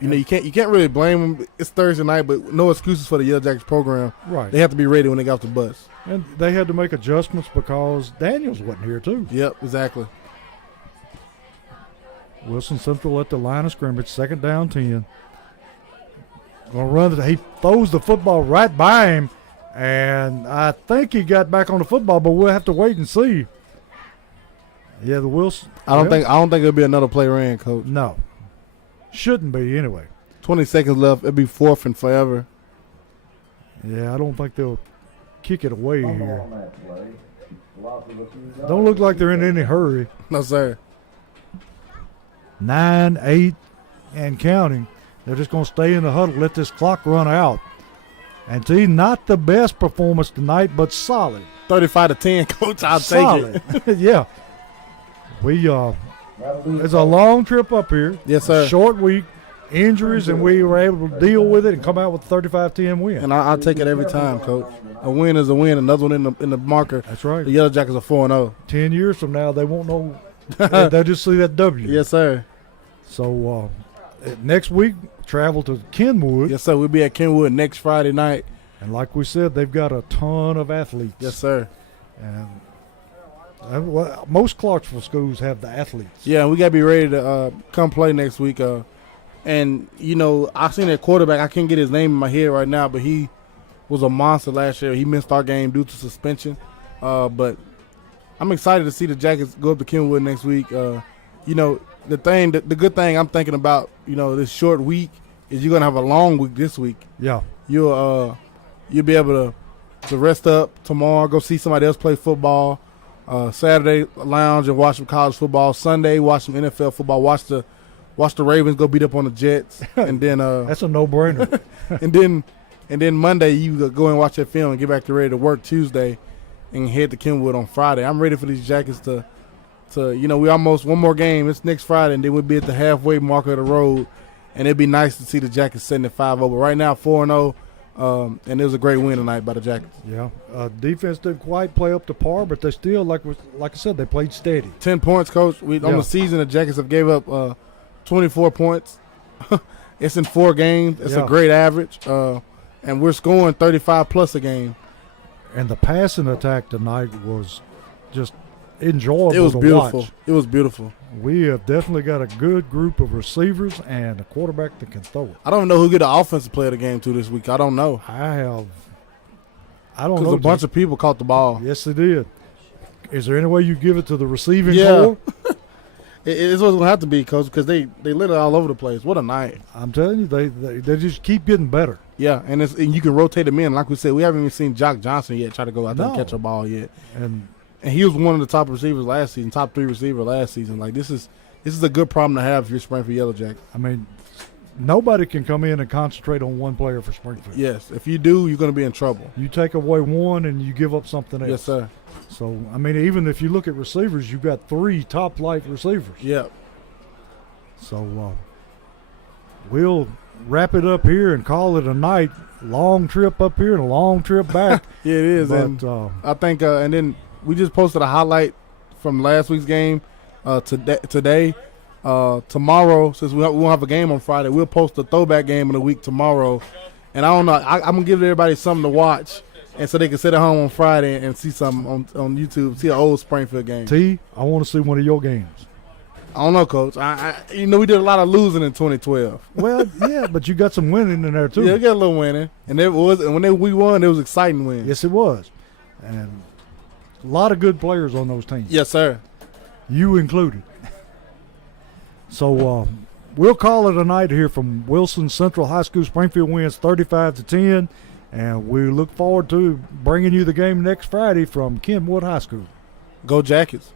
know, you can't really blame them. It's Thursday night, but no excuses for the Yellow Jackets program. Right. They have to be ready when they got off the bus. And they had to make adjustments because Daniels wasn't here, too. Yep, exactly. Wilson Central at the line of scrimmage, 2nd down 10. Gonna run it. He throws the football right by him, and I think he got back on the football, but we'll have to wait and see. Yeah, the Wilson. I don't think it'll be another play ran, Coach. No, shouldn't be anyway. 20 seconds left. It'll be 4th and forever. Yeah, I don't think they'll kick it away here. Don't look like they're in any hurry. No, sir. 9, 8, and counting. They're just going to stay in the huddle, let this clock run out. And T, not the best performance tonight, but solid. 35-10, Coach. I'll Solid. take it. Yeah. It's a long trip up here. Yes, sir. Short week, injuries, and we were able to deal with it and come out with a 35-10 win. And I'll take it every time, Coach. A win is a win. Another one in the marker. That's right. The Yellow Jackets are 4-0. 10 years from now, they won't know. They'll just see that W. Yes, sir. So next week, travel to Kenwood. Yes, sir. We'll be at Kenwood next Friday night. And like we said, they've got a ton of athletes. Yes, sir. And most Clarksville schools have the athletes. Yeah, we got to be ready to come play next week. And, you know, I seen that quarterback. I can't get his name in my head right now, but he was a monster last year. He missed our game due to suspension. But I'm excited to see the Jackets go up to Kenwood next week. You know, the good thing I'm thinking about, you know, this short week is you're going to have a long week this week. Yeah. You'll be able to rest up tomorrow, go see somebody else play football. Saturday, lounge and watch some college football. Sunday, watch some NFL football. Watch the Ravens go beat up on the Jets, and then that's a no-brainer. and then Monday you go and watch that film and get back to ready to work Tuesday, and head to Kenwood on Friday. I'm ready for these Jackets to you know, we almost one more game. It's next Friday, and then we'll be at the halfway mark of the road, and it'd be nice to see the Jackets sitting at 5-0. But right now 4-0. And it was a great win tonight by the Jackets. Yeah, defense didn't quite play up to par, but they still, like I said, they played steady. 10 points, Coach. On the season, the Jackets have gave up 24 points. It's in 4 games. It's a great average, and we're scoring 35+ a game. And the passing attack tonight was just enjoyable. It was to beautiful. watch. It was beautiful. We have definitely got a good group of receivers and a quarterback that can throw it. I don't know who get the offensive player of the game this week. I don't know. I don't know. Because a bunch of people caught the ball. Yes, they did. Is there any way you give it to the receiving Yeah. core? It's what's going to have to be, Coach, because they lit it all over the place. What a night. I'm telling you, they just keep getting better. Yeah, and you can rotate them in. Like we said, we haven't even seen Jock Johnson yet try to go out there and catch a ball yet. And he was one of the top receivers last season, top 3 receiver last season. Like, this is a good problem to have if you're Springfield Yellow Jackets. I mean, nobody can come in and concentrate on one player for Springfield. Yes, if you do, you're going to be in trouble. You take away one and you give up something else. Yes, sir. So, I mean, even if you look at receivers, you've got 3 top-flight receivers. Yeah. So, we'll wrap it up here and call it a night. Long trip up here and a long trip back. Yeah, it is. But, and I think, and then we just posted a highlight from last week's game today. Tomorrow, since we won't have a game on Friday, we'll post a throwback game of the week tomorrow. And I don't know, I'm going to give everybody something to watch, and so they can sit at home on Friday and see something on YouTube, see an old Springfield game. T, I want to see one of your games. I don't know, Coach. You know, we did a lot of losing in 2012. Well, yeah, but you got some winning in there, too. Yeah, we got a little winning. And we won, it was exciting wins. Yes, it was. And a lot of good players on those teams. Yes, sir. You included. So we'll call it a night here from Wilson Central High School. Springfield wins 35-10, and we look forward to bringing you the game next Friday from Kenwood High School. Go Jackets.